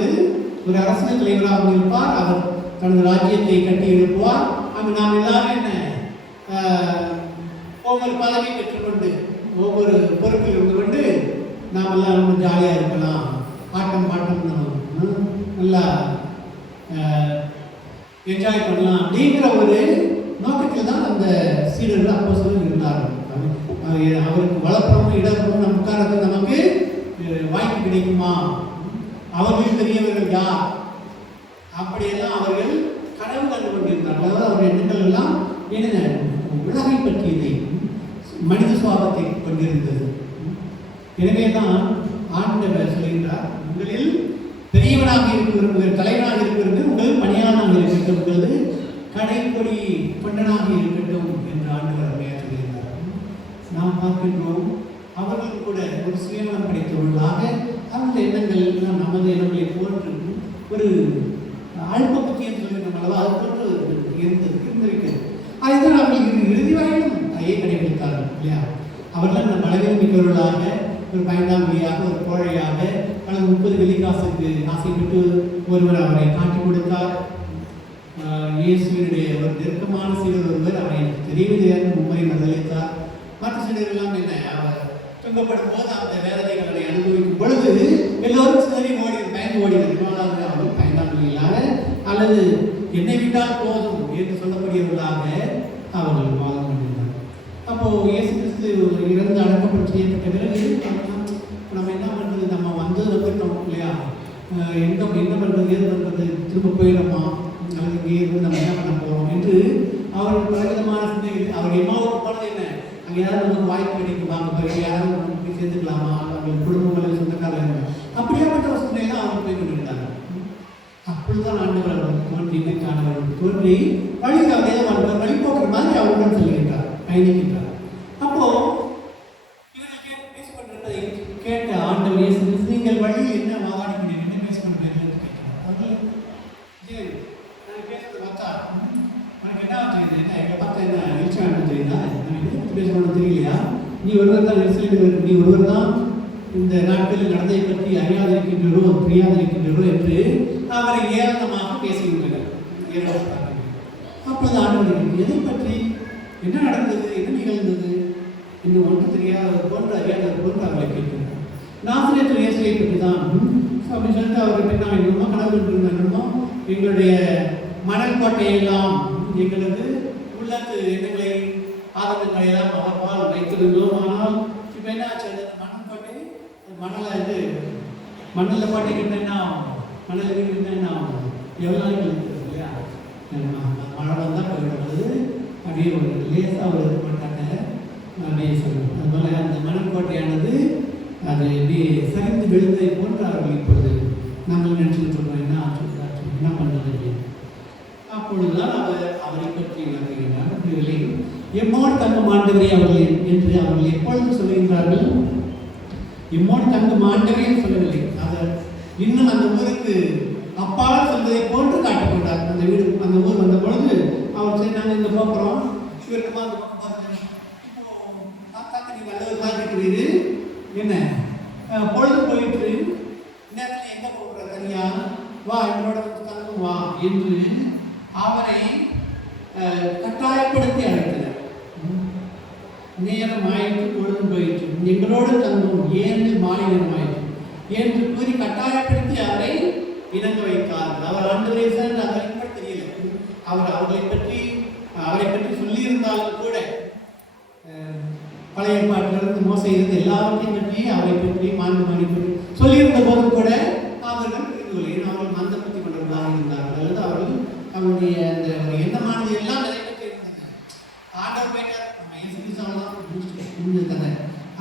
ஒரு அரசியல் தலைவராக இருப்பார். அவர் தனது ராஜ்யத்தை கட்டி எழுப்புவார். அங்கு நாம் எல்லாரும் என்ன ஒவ்வொரு பதவி பெற்றுக்கொண்டு ஒவ்வொரு பொறுப்பில் இருந்து கொண்டு நாம் எல்லாம் ரொம்ப ஜாலியாக இருக்கலாம், ஆட்டம் பாட்டம் நல்லா என்ஜாய் பண்ணலாம் அப்படிங்கிற ஒரு நோக்கத்தில் தான் அந்த சீடர்கள் அப்போஸ்தலர்கள் இருந்தார்கள். அவருக்கு வளர்ப்புறமும் இடப்புறமும் நம் உட்காரத்துக்கு நமக்கு வாய்ப்பு கிடைக்குமா, அவர்கள் பெரியவர்கள் யார், அப்படியெல்லாம் அவர்கள் கனவு கண்டு கொண்டிருந்தார்கள். அதாவது அவருடைய எண்ணங்கள் எல்லாம் என்ன உலகை பற்றியதை, மனித சுவாபத்தை கொண்டிருந்தது. எனவே தான் ஆண்டவர் சொல்கின்றார், உங்களில் பெரியவனாக இருக்க விரும்புகிற, தலைவனாக இருக்க விரும்புகிற, உங்கள் பணியாளனாக இருக்கட்டும், உங்களது கடைக்கொடி கொண்டனாக இருக்கட்டும் என்று ஆண்டவர் சொல்கின்றார். நாம் பார்க்கின்றோம், அவர்கள் கூட ஒரு சுயநலம் படைத்தவர்களாக அந்த எண்ணங்கள் நமது எண்ணங்களை போன்று ஒரு அல்ப புத்தியம் சொல்கின்றோம் அல்லவா, அது போன்று இருந்திருக்கிறது. அதுதான் அவர்கள் இறுதி வரையிலும் அதையே கடைபிடித்தார்கள் இல்லையா. அவர்கள் அந்த பலவீனம் மிக்கவர்களாக, ஒரு பயந்தாங்கியாக, ஒரு கோழையாக, அல்லது 30 வெள்ளிக்காசுக்கு ஆசைப்பட்டு ஒருவர் அவரை காட்டி கொடுத்தார். இயேசுவினுடைய ஒரு நெருக்கமான சீடர் ஒருவர் அவரை எனக்கு தெரியவில்லை மும்முறை மதளித்தார். மற்ற சீடர் எல்லாம் என்ன, அவர் துன்பப்படும் போது அந்த வேதனைகளை அனுபவிக்கும் பொழுது எல்லோரும் சரி பயந்து ஓடினார். அவர் பயந்தாங்கியாக அல்லது என்னை விட்டால் போதும் என்று சொல்லக்கூடியவர்களாக அவர்கள் வாழ கொண்டிருந்தார். அப்போ இயேசு கிறிஸ்து கிறிஸ்து இறந்து அடக்கப்பட்டு செய்யப்பட்ட பிறகு நம்ம என்ன பண்ணுறது, நம்ம வந்து வந்துட்டோம் இல்லையா, என்ன பண்ணுறது, ஏது பண்ணுறது, திரும்ப போயிடமா அல்லது இங்கே இருந்து நம்ம என்ன பண்ண போகிறோம் என்று அவர் பலவிதமான சிந்தனைகள். அவர் எம்மாவுக்கு போனது என்ன, அங்கே ஏதாவது நமக்கு வாய்ப்பு கிடைக்குமா, அங்கே போய் யாரும் போய் சேர்ந்துக்கலாமா, அவங்களுக்கு குடும்பங்கள் சொந்தக்காரங்க, அப்படியாப்பட்ட ஒரு சிந்தனையில் அவர் போய் கொண்டிருந்தாங்க. அப்பொழுதுதான் ஆண்டவர் அவர்களுக்கு தோன்றி காணவர்களுக்கு தோன்றி வழிபோக்குற மாதிரி அவருடன் செல்கின்றார், பயணிக்கின்றார். அப்போ இவர்கள் பேசிக்கொண்டிருப்பதை கேட்ட ஆண்டவர் இயேசு நீங்கள் வழியில் என்ன வாதாடி கொண்டீர்கள், என்ன பேசிக்கொண்டீர்கள் என்று கேட்கிறார். அவர்கள் நான் பேசுறது பார்த்தா உனக்கு என்ன தெரியுது, எங்களை பார்த்தா என்ன எழுச்சியானது தெரியுதா, பேசணும்னு தெரியலையா, நீ ஒருவர் தான் நெரிசலில் நீ ஒருவர் தான் இந்த நாட்களில் நடந்ததை பற்றி அறியாதிருக்கின்றோ புரியாதிருக்கின்றோ என்று அவரை ஏளனமாக பேசியுள்ளனர். அப்பொழுது ஆண்டவர் எதை பற்றி என்ன நடந்தது, என்ன நிகழ்ந்தது என்று ஒன்று தெரியாதவர் போன்று அறியாதவர் போன்று அவரை கேட்கிறார். நாசரேத்து இயேசுவை பற்றி தான் அப்படின்னு சொல்லிட்டு அவர்கிட்ட நான் என்னமோ கடவுள் என்னமோ எங்களுடைய மணல் கோட்டையெல்லாம் எங்களது உள்ளத்து எண்ணங்களை ஆதங்கங்களை எல்லாம் அவர்பால் வைத்திருந்தோம். ஆனால் இப்போ என்ன ஆச்சு, மணல் கோட்டை மண்ணில் போட்டிக்கிட்டு என்ன ஆகும், மணல் இருக்கிட்டு என்ன ஆகும், எவ்வளோ நாள் இருக்குது இல்லையா, மழை வந்தால் போயிடுறது அப்படியே ஒரு லேசாக ஒரு இது மாட்டாங்க அப்படியே சொல்லணும். அதுபோல் அந்த மணல் கோட்டையானது அது அப்படியே சரிந்து விழுந்ததை போன்று அவர்கள் இப்பொழுது நாங்கள் நினச்சிட்டு இருக்கோம், என்ன ஆச்சு என்ன பண்ணுறது. அப்பொழுதுதான் அவரை பற்றி விளக்குகிறார். எம்மோடு தங்கும் ஆண்டவரே அவர்கள் என்று அவர்கள் எப்பொழுது சொல்லுகின்றார்கள், எம்மோடு தங்கும் ஆண்டவரே சொல்லவில்லை, அவர் இன்னும் அந்த ஊருக்கு அப்பால் சொல்வதை போன்று காட்டிக்கொண்டார். அந்த வீடு அந்த ஊர் வந்த பொழுது அவர் சரி நாங்கள் இங்கே பார்க்குறோம், இவருக்குமா அந்த பக்கம் பார்க்குறேன், இப்போ பார்த்தாக்க நீ நல்லது பார்த்துக்கிறீரு, என்ன பொழுது போயிட்டு நேரத்தில் எங்கே போகிற தனியா வா என்னோட வந்து தங்கும் வா என்று அவரை கட்டாயப்படுத்தி அழைத்தனர். நேரம் ஆயிற்று, பொழுது போயிற்று, எங்களோடு தங்கும் ஏன் மாலை நேரம் ஆயிற்று என்று கூறி கட்டாயப்படுத்தி அவரை இணங்க வைத்தார்கள். அவர் ஆண்டவரை சார்ந்து அவரை கூட தெரியல, அவர் அவரை பற்றி சொல்லியிருந்தாலும் கூட பழைய பாட்டிலிருந்து மோசை இருந்து எல்லாவற்றையும் பற்றி அவரை பற்றி மாண்பு பற்றி சொல்லியிருந்த போதும் கூட அவர்கள் புரிந்துகொள்ள அவர்கள் மந்த பற்றி கொண்டவர்களாக இருந்தார்கள், அல்லது அவர்கள் அவருடைய அந்த எண்ணமானது எல்லாம் நிறைவேற்றி இருந்தாங்க. ஆண்டவர் போயிட்டார், நம்ம இயேசுதான் முடிஞ்சிருக்காங்க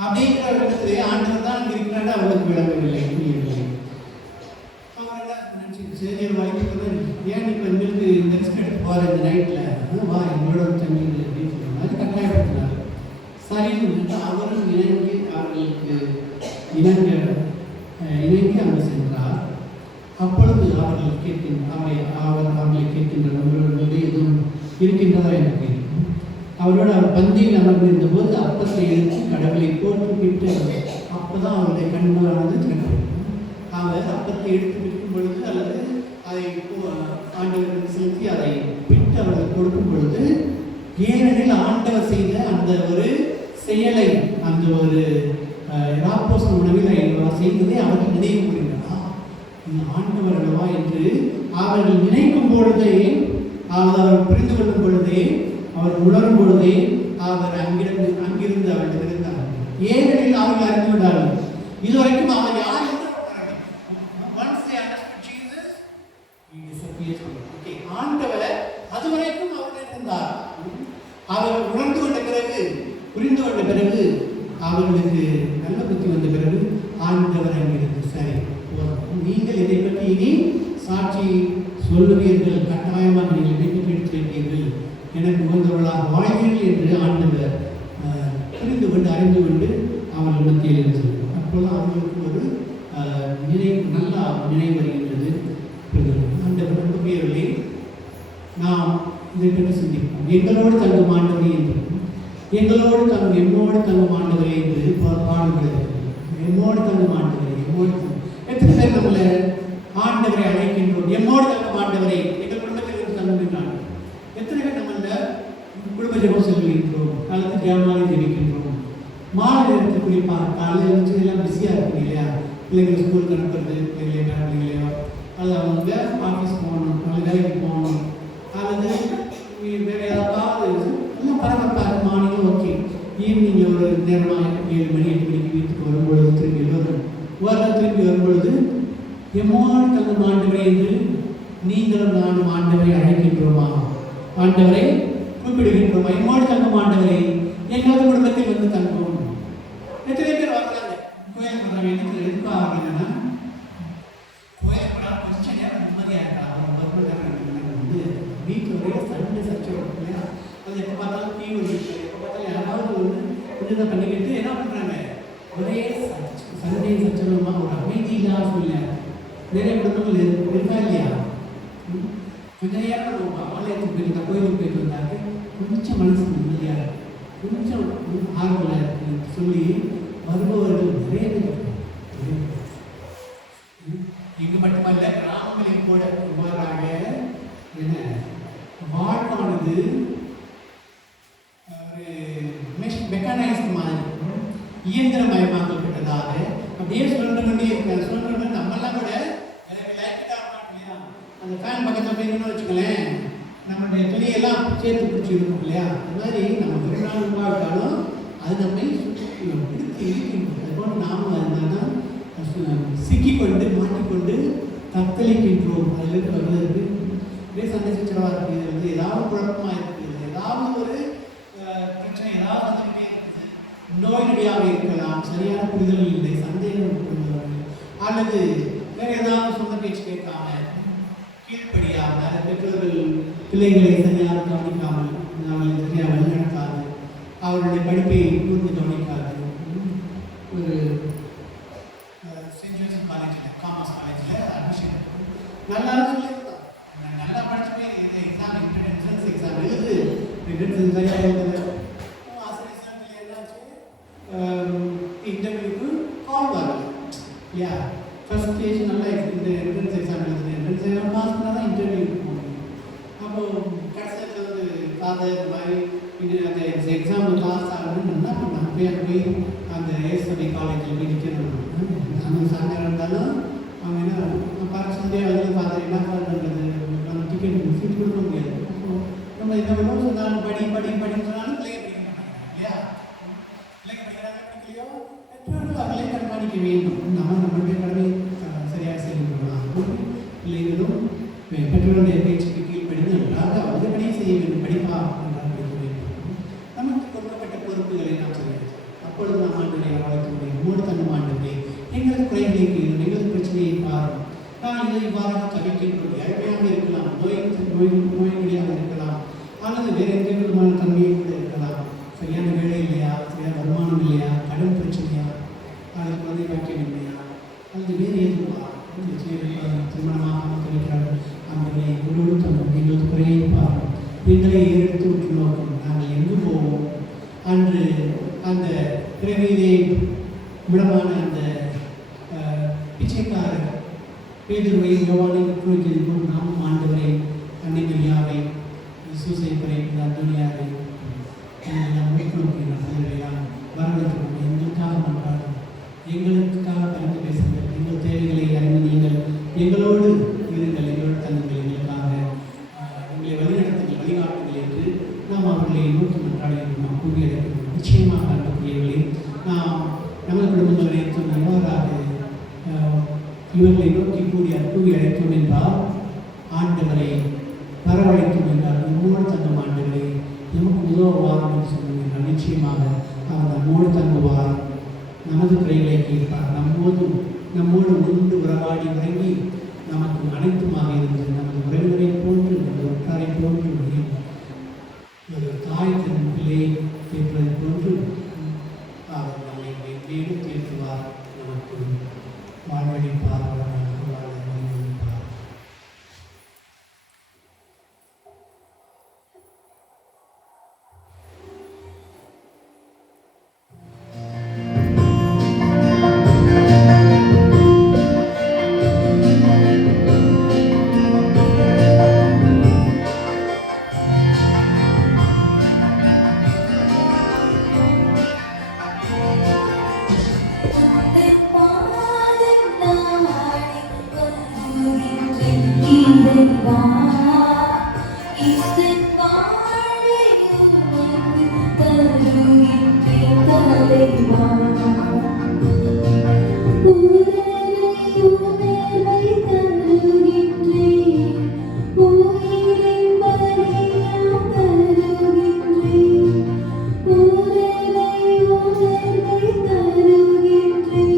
அப்படிங்கிற ஒரு இடத்துல ஆண்டவர் தான் இருக்கிறாங்க, அவர்களுக்கு விளங்கவில்லை, புரியவில்லை. அவரெல்லாம் நினச்சி சரி வாய்ப்பு ஏன் இப்போ எங்களுக்கு இந்த ரிஸ்க் எடுத்து போகிற இந்த நைட்டில் வா எங்களோட தண்ணி அப்படின்னு சொல்கிற மாதிரி கட்டாயப்படுத்தினார். சரின்னு சொல்லிட்டு அவரும் இணங்கி அவர்களுக்கு இணங்கி அங்கு சென்றார். அப்பொழுது அவர்கள் அவர்களை கேட்கின்றனர், உங்களோட எதுவும் இருக்கின்றதா என்று. அவரோட அவர் பந்தியில் அமர்ந்திருந்த போது அப்பத்தை எடுத்து கடவுளை போட்டுவிட்டு அப்போதான் அவருடைய கண்களானது கண்டது. அவர் அப்பத்தை எடுத்து விற்கும் பொழுது அல்லது அதை ஆண்டவருக்கு செலுத்தி அதை விட்டு அவர்கள் கொடுக்கும் பொழுது ஏனெனில் ஆண்டவர் செய்த அந்த ஒரு செயலை, அந்த ஒரு ராப்போசன உணவில் செய்ததை அவர்கள் நினைவு கூறுகிறார். இந்த ஆண்டவர் அல்லவா என்று அவர்கள் நினைக்கும் பொழுதே, அவர் புரிந்து கொள்ளும் பொழுதே, அவர் உணரும் பொழுதே அவர் அங்கிருந்து அவர்கள் இருந்தார். ஏனெனில் அவர்கள் அறிந்து விட்டார்கள் இதுவரைக்கும் அவர் யார் என்று ஆண்டவர் அதுவரைக்கும் அவர்கள் இருந்தார். அவர் உணர்ந்து கொண்ட பிறகு, புரிந்து கொண்ட பிறகு, அவர்களுக்கு நல்ல புத்தி வந்த பிறகு ஆண்டவர் அங்கிருந்து சரி நீங்கள் இதை பற்றி இனி சாட்சி சொல்லுவீர்கள், கட்டாயமாக நீங்கள் இதை பற்றி எடுத்து வைப்பீர்கள், எனக்கு உகந்தவர்களாக வாழ்வீர்கள் என்று ஆண்டவர் புரிந்து கொண்டு அறிந்து கொண்டு அவர்கள் மத்தியில் இருந்தது. அப்போது அவர்களுக்கு ஒரு நல்ல நினைவு வருகின்றது. ஆண்டவர் நம்புகிறவர்களே, நாம் இதை பற்றி சிந்திப்போம். எங்களோடு தங்கும் ஆண்டவரே என்று, எங்களோடு தங்கும் எம்மோடு தங்கும் ஆண்டவரே என்று பாடுகிறது. எம்மோடு தங்கும் ஆண்டவரே, எம்மோடு எத்தனை பேர் நம்மளை ஆண்டவரை அழைக்கின்றோம், எம்மோடு தங்கும் ஆண்டவரை எங்கள் குடும்பத்தில் இருந்து தங்குகின்றான். எத்தனை பேர் நம்மள குடும்ப ஜெபம் செல்கின்றோம், காலத்து ஜெபமாக ஜெபிக்கின்றோம். மாலை நேரத்தில் குறிப்பாக காலையில் எழுந்து எல்லாம் பிஸியாக இருக்கும் இல்லையா, பிள்ளைங்களை ஸ்கூலுக்கு அனுப்புறது, பிள்ளைங்களையோ அல்லது அவங்க ஆஃபீஸ் போகணும், அல்லது வேலைக்கு போகணும், அல்லது வேறு ஏதாவது எல்லாம் பரபரப்பாக மார்னிங் ஓகே ஈவினிங் ஒரு நேரமாக 7 மணி 8 மணிக்கு வீட்டுக்கு வரும்பொழுது திரும்பி திரும்பி வரும்பொழுது எம்மோடு தங்கும் ஆண்டவரே என்று நீங்களும் நானும் ஆண்டவரை அழைக்கின்றோமா? ஆண்டவரை கூப்பிடுகின்றோமா? எம்மோடு தங்கும் ஆண்டவரை எங்களது குடும்பத்தில் வந்து தங்கும். எத்தனை பேர் வாங்குறாங்க கோயில் போகிறாங்க? எனக்கு எதுக்காக ஆகுதுன்னா கோயில் போனால் கொஞ்சம் நேரம் நிம்மதியாக இருக்காங்க. ஒரு மணி நேரம் வந்து வீட்டில் ஒரே சண்டை சச்சரவு இல்லையா? அது எப்போ பார்த்தாலும் டிவி இருக்கு, எப்போ பார்த்தாலும் யாராவது ஒன்று கொஞ்சம் பண்ணிக்கிட்டு என்ன பண்ணுறாங்க? ஒரே சண்டை சச்சரவுமாக ஒரு அமைதி இல்லாத சூழ்நிலை நிறைய குடும்பங்கள் இருக்கா இல்லையா? கொஞ்ச நேரம் நம்ம ஆலயத்துக்கு போயிருந்தா கோயிலுக்கு போயிட்டு வந்தாங்க, கொஞ்சம் மனசு நிம்மதியாக கொஞ்சம் ஆர்வம் சொல்லி வருபவர்கள் நிறைய இங்கு மட்டுமல்ல, கிராமங்களில் கூட இவ்வாறாக என்ன வாழ்வானது ஒரு மெக்கானைஸ்ட் மாதிரி இயந்திரமயமாக்கப்பட்டதாக அப்படியே சொல்லிட்டு கொண்டே இருக்காங்க. சொல்லிட்டு நம்மெல்லாம் கூட அந்த ஃபேன் பக்கத்தில் போயிருந்தோம்னு வச்சுக்கோங்களேன், நம்மளுடைய துணியெல்லாம் சேர்த்து பிடிச்சி இருக்கும் இல்லையா? அது மாதிரி நம்ம திருநாள் வாழ்த்தாலும் அது நம்மை பிடித்து இருக்கின்றது. அதுபோல் நாமும் அதனால சிக்கிக்கொண்டு மாட்டிக்கொண்டு தத்தளிக்கின்றோம். அதில் வருவதற்கு அப்படியே சண்டை சச்சரவாக இருக்குது, இது வந்து ஏதாவது குழப்பமாக இருக்குது, ஏதாவது ஒரு பிரச்சனை ஏதாவது வந்துகிட்டே இருக்குது. நோய் நொடியாக இருக்கலாம், சரியான புரிதல் இல்லை, சந்தேகம் கொண்டவர்கள், அல்லது வேறு ஏதாவது சொந்த பேச்சு கேட்காம கீழ்ப்படியாமல் பெற்றோர்கள் பிள்ளைகளை சரியாக கவனிக்காமல் அவர்களை சரியாக வழிநடத்தாது, அவருடைய படிப்பை கூர்ந்து கவனிக்காது. ஒரு சென்ட் ஜோசப் காலேஜில் காமர்ஸ் காலேஜில் அட்மிஷன் நல்லா சொல்லியிருந்தோம், நல்லா படிச்சுமே இந்த எக்ஸாம் என்ட்ரன்ஸ் எக்ஸாம் எழுது, என்ட்ரன்ஸ் சரியாக எழுதுது. ஆசிரியர் எக்ஸாம்பிள் என்னாச்சு, இன்டர்வியூக்கு கால் வரல இல்லையா? ஃபர்ஸ்ட் ஸ்டேஜ் நல்லா இந்த என்ட்ரன்ஸ் எக்ஸாம் எழுதுது, என்ட்ரன்ஸ் எக்ஸாம் பாஸ் பண்ணால் தான் இன்டர்வியூக்கு போக முடியும். அப்போது கடைசியில் வந்து ஃபாதர் இந்த மாதிரி அந்த எக்ஸாமில் பாஸ் ஆகணும்னு என்ன பண்ணாங்க, போய் அந்த ஏஎஸ்எபி காலேஜில் போய் நிற்கணும். அந்த சாயங்காலம் இருந்தாலும் அவங்க என்ன பரிசந்தே வந்து ஃபாதர் என்ன பண்ணுறது, நம்ம டிக்கெட் சீட் கொடுக்க முடியாது. அப்போது நம்ம இந்த மாதிரி சொன்னாலும் படின்னு சொன்னாலும் பிள்ளைங்க படிக்க மாட்டாங்க இல்லையா? பிள்ளைங்க படிக்கிறாங்க படிக்கலையோ பெற்றோர்கள் அவங்களே கண்காணிக்க வேண்டும். நம்மளுடைய கடமை சரியாக செய்யலாம். பிள்ளைகளும் பெற்றோருடைய பேச்சுக்கு கீழ்ப்படிந்து நன்றாக அவர்களே செய்ய வேண்டும், படிப்பா என்றால் படிக்க வேண்டும். நமக்கு கொடுக்கப்பட்ட பொறுப்புகளை நாம் செய்ய வேண்டும். அப்பொழுது நாம் ஆண்டுகளை வளர்க்க முடியும். மூடு தன்னும் ஆண்டுகளை எங்களது குறைகளை கீழும் எங்களது பிரச்சனையை பாரும். நான் இதை இவ்வாறாக தவிக்கின்றோம். அருமையாக இருக்கலாம், நோய்நொடியாக இருக்கலாம், அல்லது வேறு எந்த விதமான தன்மையை கூட இருக்கலாம். சரியான வேலை இல்லையா, சரியான வருமானம் இல்லையா, கடன் பிரச்சனையா, அல்லது குழந்தை பாக்கியம் இல்லையா, அல்லது வேறு எதுவா திருமணமாக இருக்கிறார்கள். அவர்களை எங்களோடு தந்தோம், எங்களது குறையை பாரும், எங்களை எடுத்து விட்டு நோக்கும், நாங்கள் எங்கு போவோம். அன்று அந்த பிறவியிலே விடமான அந்த பிச்சைக்காரர் பேதுருவை யோவானை விட்டுவைத்தது போல் நாமும் ஆண்டவரை, அன்னை மரியாவை, சூசைப்பரை, அந்தோனியாவை எல்லாம் நோக்கின பிள்ளைகளெல்லாம் வரவேற்கும். எங்களுக்காக மன்றாடும், எங்களுக்காக பரிந்து பேசுங்கள், எங்கள் தேவைகளை அறிந்து நீங்கள் எங்களோடு இருங்கள், எங்களோடு தங்குங்கள், எங்களுக்காக எங்களை வழிநடத்துங்கள், வழிகாட்டுங்கள் என்று நாம் அவர்களை நோக்கி மன்றாடுகிறோம். நாம் கூறி அழைக்கிறோம். நிச்சயமாக அன்புக்குரியவர்களே, நாம் நமது குடும்பங்களை எவ்வாறாக இவர்களை நோக்கி கூறி அழைத்தோம் என்றால், ஆண்டவரை வரவழைத்தோம் என்றால், நம்மோடு தங்கும் ஆண்டவரை நமக்கு உதவுவார் என்று சொன்னோம் என்றால் நிச்சயமாக அவர் நம்மோடு தங்குவார், நமது குறைகளை கேட்பார், நம்மோடு உண்டு உறவாடி உறங்கி நமக்கு அனைத்துமாக இருந்து நமது உறவினரை போன்று, நமது உற்றாரை போன்று, ஒரு தாய் தன் பிள்ளையை கேட்பதை போன்று அவர் நம்மை மேலும் கேட்குவார், நமக்கு வாழ்வழிப்பார், வளர்ப்பார். தலைவா உணர்வை தருகின்றேன் உயிரின் பலியாய் தருகின்றேன் உணர்வை தருகின்றேன்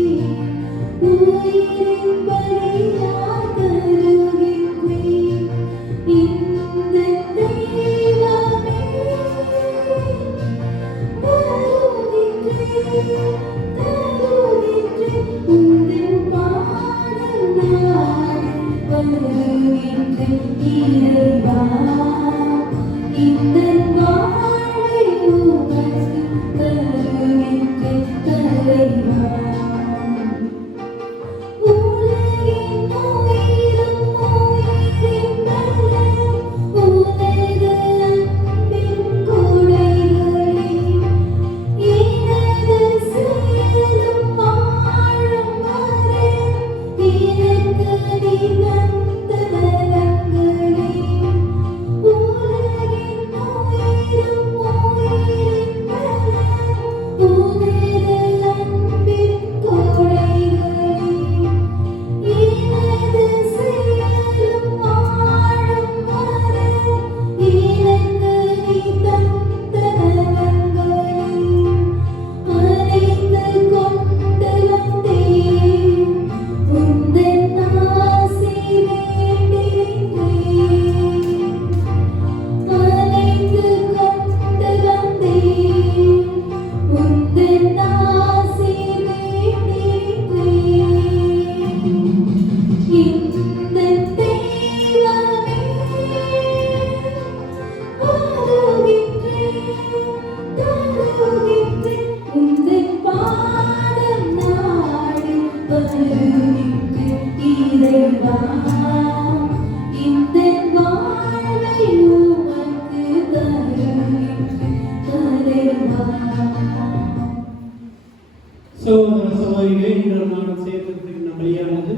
உயிரின் பலியாய் தருகின்றேன் இந்த தெய்வமே தருகின்றேன் உந்தன் பாதம் நான் வருகின்றேன் இறைவா இந்த வாழ்வை உமக்கு தருகின்றேன் தலைவா உலகின் உயிரும் உயிரின் பலம் உனது அன்பின் கொடைகளே எனது செயலும் வாழும் வரை எனக்கு நீ தந்த நலன்களே உலகின் உயிரும் உயிரின் பலம் உனது அன்பின் கொடைகளே எனது செயலும் வாழும் வரை எனக்கு நீ தந்த நலன்களே அனைத்து கொண்டு வந்தேன் உந்தன் ஆசி வேண்டியிருந்தேன் அனைத்து கொண்டு வந்தேன் உந்தன் ஆசி வேண்டியிருந்தேன் இந்த தெய்வமே தருகின்றேன் உந்தன் பாதம் நாடி வருகின்றேன் இறைவா இந்த வாழ்வை உமக்கு தருகின்றேன் தலைவா சகோதர சகோதரிகளே, இன்று நாம் சேர்த்திருக்கின்ற பலியானது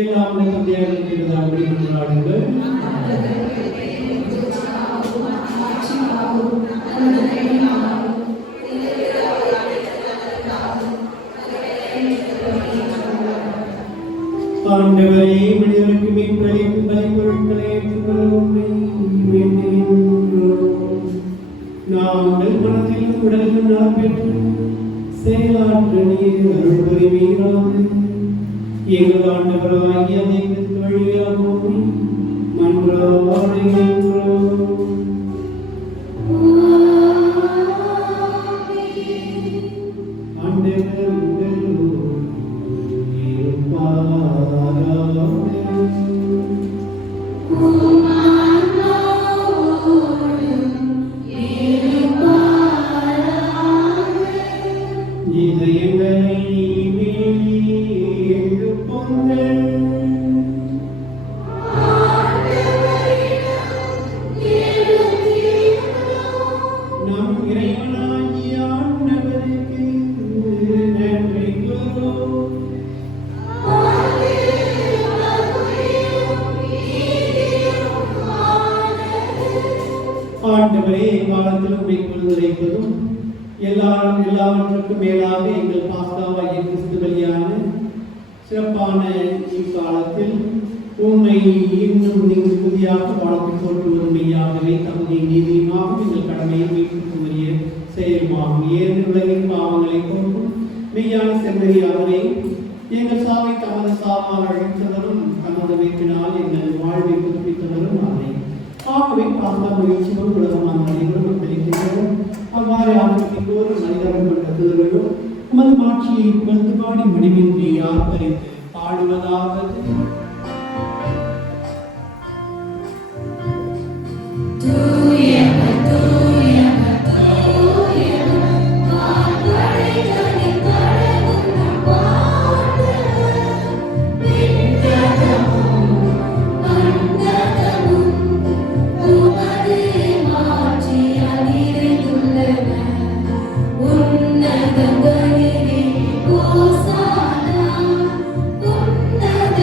ஏழாம் தந்தையாக அப்படி கொண்டாடுங்கள். ஆண்டவரே, மனிதனுக்கு மீன்பளிக்கும் பலிப்பொருட்களை ஏற்றுக்கொள்ளும்படி வேண்டுகின்றோம். நாம் உடல் மனத்திலும் உடலிலும் நாம் பெற்று செயலாற்ற நீர் அருள் புரிவீராக. எங்கள் ஆண்டவராகிய தெய்வத்தின் வழியாகவும் மன்றாடுகின்றோம். ஆண்டவர் உங்களோடு இருப்பாராக. இதயங்களை எழுப்புங்கள். நம் இறைவனாகிய ஆண்டவருக்கு நன்றி கூறுவோம். ஆண்டவரே, காலத்தில் உடைக்குள் உரைப்பதும் எல்லாவற்றுக்கும் மேலாக எங்கள் பாஸ்தாவாகிய கிறிஸ்து பலியான சிறப்பான இக்காலத்தில் உண்மை இன்னும் நீங்கள் புதியாக வாழ்க்கை போற்றுவது மெய்யாகவே தகுதி நீதியுமாகவும் எங்கள் கடமையை மீட்புக்குரிய செயலுமாகும். ஏன் உலகின் பாவங்களை போக்கும் மெய்யான செம்மறியாகவே எங்கள் சாவை தமது சாவால் அழித்தவரும் தமது வைப்பினால் எங்கள் வாழ்வை புதுப்பித்தவரும் ஆமை. ஆகவே பாஸ்தா முயற்சியோடு உலகமான அனைவரும் தெரிவிக்கின்றனர். அவ்வாறு ஆட்சிக்கு ஒரு மனிதர்கள் கொண்டதுவரையோ உமது மாட்சியை புகழ்ந்து பாடி முடிவின்றி ஆர்ப்பரித்து பாடுவதாவது. உன்னதங்களிலே ஓசானா உன்னத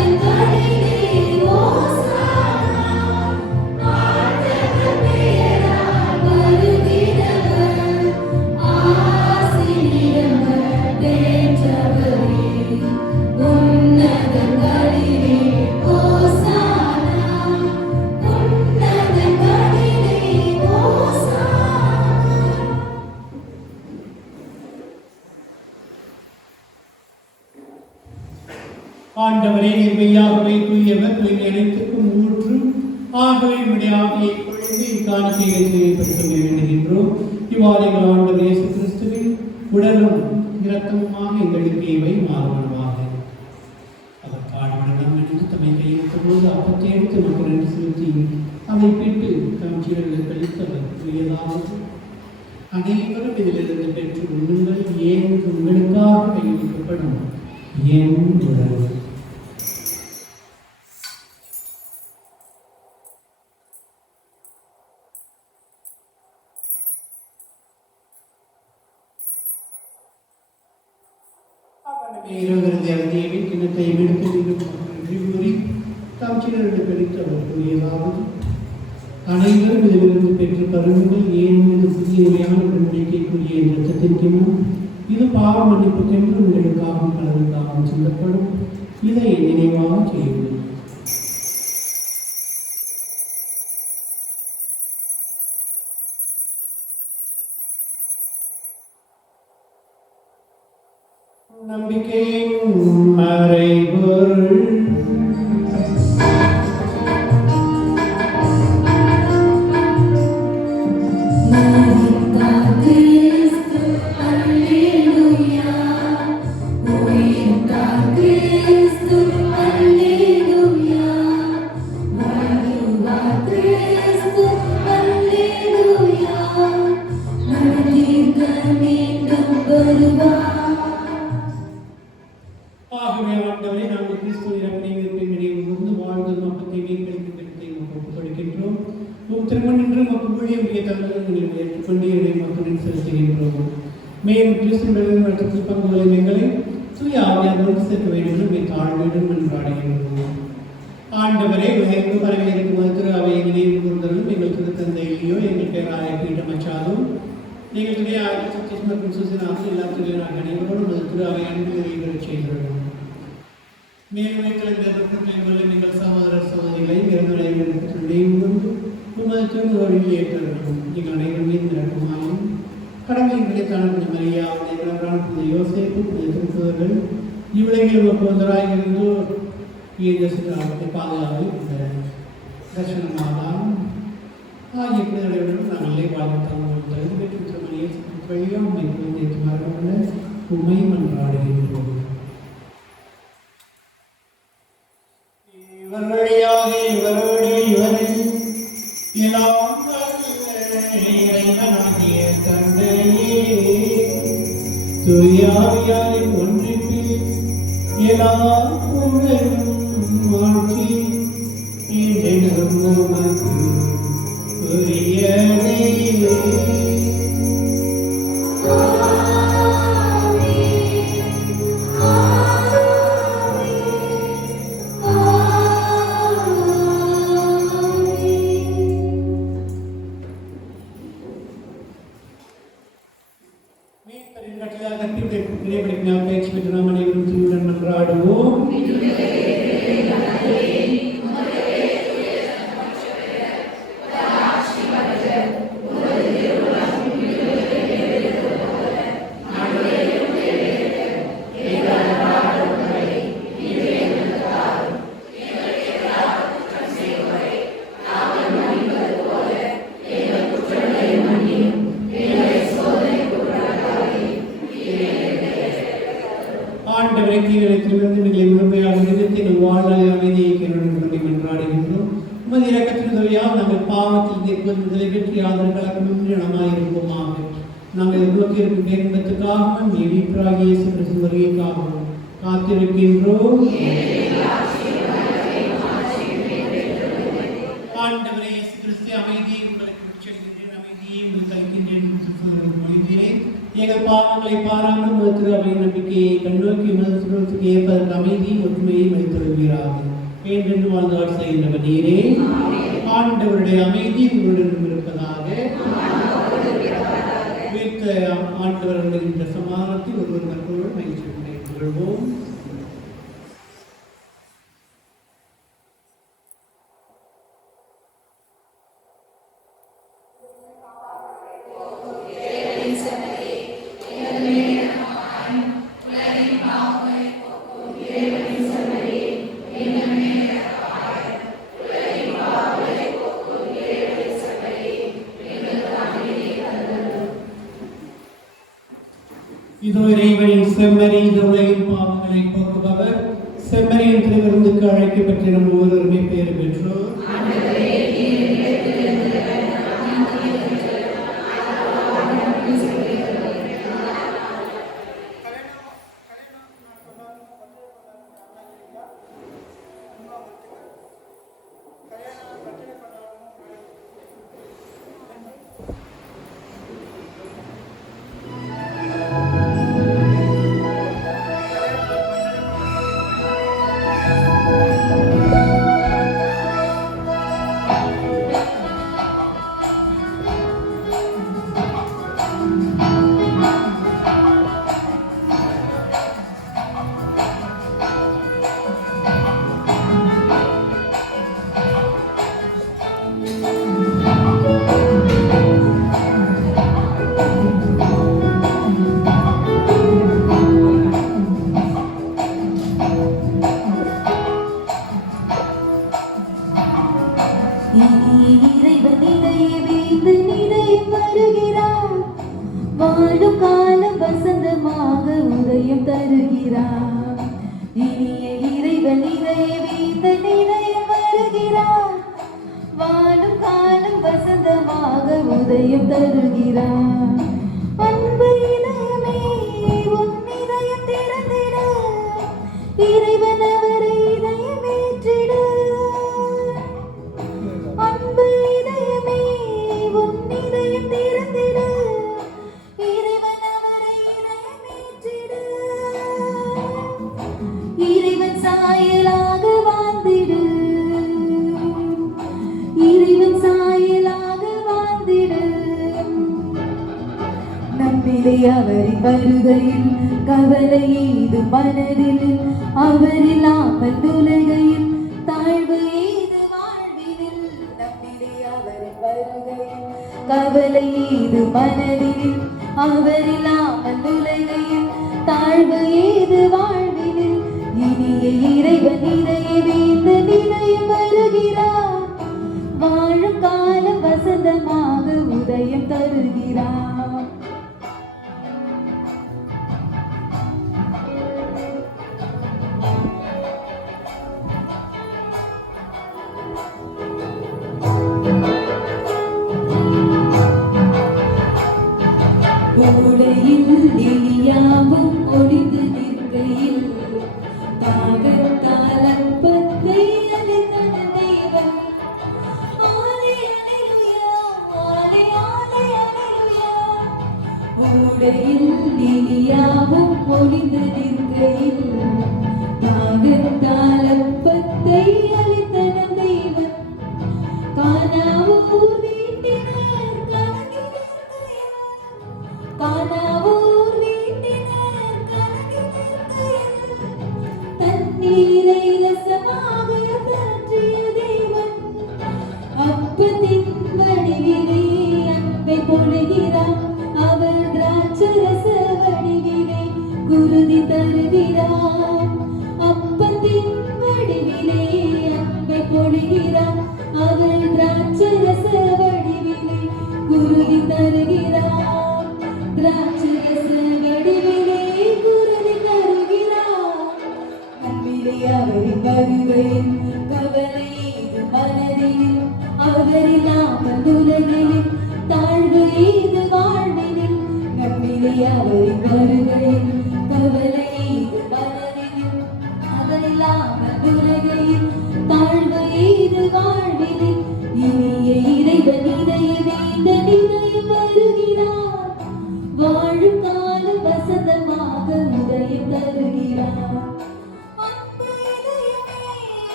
ஆண்டவரே மெய்யாகவே தூயவர் தூய்மை அனைத்துக்கும் ஊற்று ஆகவே நம்முடைய ஆவியை பொழுது இக்காணிக்கையை செய்யப்படுத்த வேண்டுகின்றோம். இவ்வாறுகள் ஆண்டவர் இயேசு கிறிஸ்துவின் உடலும் இரத்தமுமாக எங்களுக்கு இவை மாறுவனவாக. அவர் பாடுபடலாம் என்று தம்மை கையெழுத்தும் போது அப்பத்தை எடுத்து மக்கள் செலுத்தி அதை பெற்று தம் சீடர்களுக்கு கழித்தவர் கூறியதாவது: அனைவரும் இதிலிருந்து பெற்று உண்ணுங்கள், ஏன் உங்களுக்காக கையெழுத்தப்படும் என் உடல். கிணத்தை கூறி தாம் சீடர்களுக்கு கழித்தவர் கூறியதாவது: அனைவரும் இதிலிருந்து பெற்று பருங்கள், ஏன் இது புதிய நிலையான உடன்படிக்கைக்குரிய இரத்தத்தின் கிண்ணம். இது பாவ மன்னிப்புக்கென்று உங்களுக்காகவும் பலருக்காகவும் சிந்தப்படும். இதை நினைவாக செய்யுங்கள். நம்பிக்கையின் மறைபொருள். ஆகவே ஆண்டவரே, நாங்கள் கிறிஸ்துவின் இறப்பினை நினைவுகூர்ந்து வாழ்ந்து மக்கத்தை மீட்பளிக்கும் பெருத்தை நமக்கு கொடுக்கின்றோம். திருமணின்று மக்கள் ஊழியமுடைய தகவல்களை ஏற்றுக்கொண்டு இதை மக்களின் செலுத்துகின்றோம். மேலும் கிறிஸ்துவின் நடத்தில் பங்குகளின் எங்களை தூய ஆவியார் கொண்டு சேர்க்க வேண்டும் என்று தாழ்வுடன் மன்றாடுகின்றோம். ஆண்டவரே, உலகெங்கு பரவியிருக்கும் திரு அவையை நினைவு கூர்ந்தலும் எங்கள் திருத்தந்தையிலேயோ எங்கள் பேராய பீட்டமச்சாலும் நீங்கள் துணை மற்றும் சுசினாக எல்லா துறையினாக அனைவரோடும் திரு அவை அன்பு செய்கிறோம். மேலும் நீங்கள் சகோதர சகோதரிகளை நினைவு உமது திருமுறையில் ஏற்றவர்களும் நீங்கள் அனைவரும் மீது நடக்குமாயும் கடமைகளை காணக்கூடிய மரியா புதிய யோசேப்பு புதிய திருப்பவர்கள் இவ்வுலகில் ஒப்பந்தராக இருந்து ஆபத்தை பாதுகாப்பு தர்சனமாகலாம் ஆகிய பிள்ளைகளுடன் நாங்களே வாழ்த்தாமல் உண்மை மன்றாடுகின்றோம். இவர் வழியாக இவரோடு இவரில் இறைவனாகிய தந்தையே தூயாவியாரின் ஒன்றிப்பில் எல்லா புகழும் ஆட்சி என்றென்றும் உமக்கு உரியதே. நாங்கள் பாவத்தில் பெற்று யாதொரு கலக்கமும் இனமாயிருப்போமாக. நாங்கள் எதிர்நோக்கியிருக்கும் பேரின்பத்துக்காகவும் மீட்பராகிய இயேசு கிறிஸ்து வருகைக்காகவும் காத்திருக்கின்றோம். ஆண்டவரே இயேசு கிறிஸ்து, அமைதியை உங்களுக்கு உச்சரிக்கின்றேன், அமைதியை உங்களுக்கு அளிக்கின்றேன் மொழிகிறேன். எங்கள் பாவங்களை பாராமல் திரு அவை நம்பிக்கையை கண்ணோக்கி உணர்வுக்கு ஏற்பதற்கு அமைதி ஒற்றுமையை வைத்தொழுகிறார் என்று வாழ்ந்தால் செய்கின்றவர் நீரே. ஆண்டவருடைய அமைதி உங்களுடன் இருப்பதாக. வீழ்த்த ஆண்டவர்கள் என்ற சமாதானத்தை ஒருவர் மற்றொரு மகிழ்ச்சி கொள்வோம். Amen. இதோ இறைவனின் செம்மறி, இது உலகின் பாவங்களை போக்குபவர். செம்மறியின் திருவிருந்துக்கு அழைக்கப்பட்ட நம் ஒவ்வொருவருமே பேறு பெற்றோர். இறைவன் இதையே வீழ்ந்து நிலையம் வருகிறார். வாழும் காலம் வசந்தமாக உதயம் தருகிறார். இனிய இறைவன் இதையே வீழ்ந்து நிலையம் வருகிறார். வாழும் காலம் வசந்தமாக உதயம் தருகிறார். அன்பு இதயமே உன் இதயம் திறந்திட, இறைவன் அவரை இதயமேற்றிட. அன்பு இதயமே உன் இதயம் திறந்திட, இறைவன் அவரை இதயமேற்றிட. இறைவன் சாயலாக வாழ்ந்திடு, இறைவன் சாயலாக வாழ்ந்திடு. நம்மிலே அவரின் வருகையில் கவலை ஏது மனதில், அவரில்லாமல் உலகையில் தாழ்வு ஏது வாழ்வினில். நம்மிலே அவரின் வருகையில் கவலை ஏது மனதில், அவரில்லாமல் உலகையில் தாழ்வு ஏது வாழ்வினில். இனிய இறைவன் இதையே வீழ்ந்து நிலையம் வருகிறார். வாழும் காலம் வசந்தமாக உதயம் தருகிறார். மூளையில் எலியாவும் ஒளிந்து நிற்கையில், தாகத்தால் அப்பத்தை அளித்தன தேவன். ஆலே அல்லேலூயா, ஆலே ஆலே அல்லேலூயா. மூளையில் எலியாவும் ஒளிந்து நிற்கையில், தாகத்தால் அப்பத்தை அளித்தன தேவன். கானாவூர் வீட்டினர் கலங்கி நிற்கையில், கானாவூர் வீட்டினர்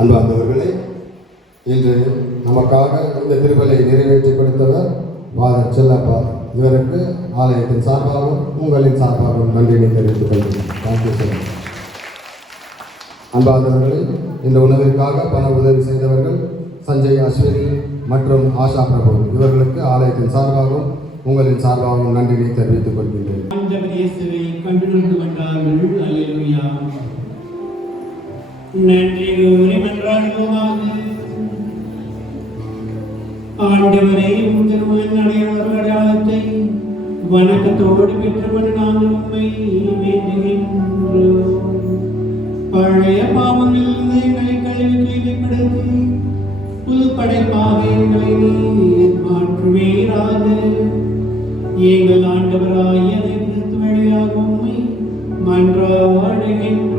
அன்பார்ந்தவர்களே, இன்று நமக்காக இந்த திருப்பலை நிறைவேற்றி கொடுத்தவர் ஃபாதர் செல்லப்பா. இவருக்கு ஆலயத்தின் சார்பாகவும் உங்களின் சார்பாகவும் நன்றியை தெரிவித்துக் கொள்கிறேன். Thank you sir. அன்பார்ந்தவர்களே, இந்த உணவிற்காக பண உதவி செய்தவர்கள் சஞ்சய் அஸ்வினி மற்றும் ஆஷா பிரபு. இவர்களுக்கு ஆலயத்தின் சார்பாகவும் உங்களின் சார்பாகவும் நன்றியை தெரிவித்துக் கொள்கின்றேன். ஆண்டவர் இயேசுவை கண்டுணர்ந்து வந்தார்கள். அல்லேலூயா. நன்றி கூறி மன்றாடுவோமாக. ஆண்டவரே, உங்கள் மகன் அடையாளத்தை வணக்கத்தோடு பெற்றுக்கொண்டு நாங்கள் உண்மை வேண்டுகின்றோம். பழைய பாவங்களிலிருந்து எங்களை கழுவி தூய்மைப்படுத்தி புது படைப்பாக எங்களை நீர் மாற்றுவீராக. எங்கள் ஆண்டவராகிய கிறிஸ்து வழியாக உம்மை மன்றாடுகின்றோம்.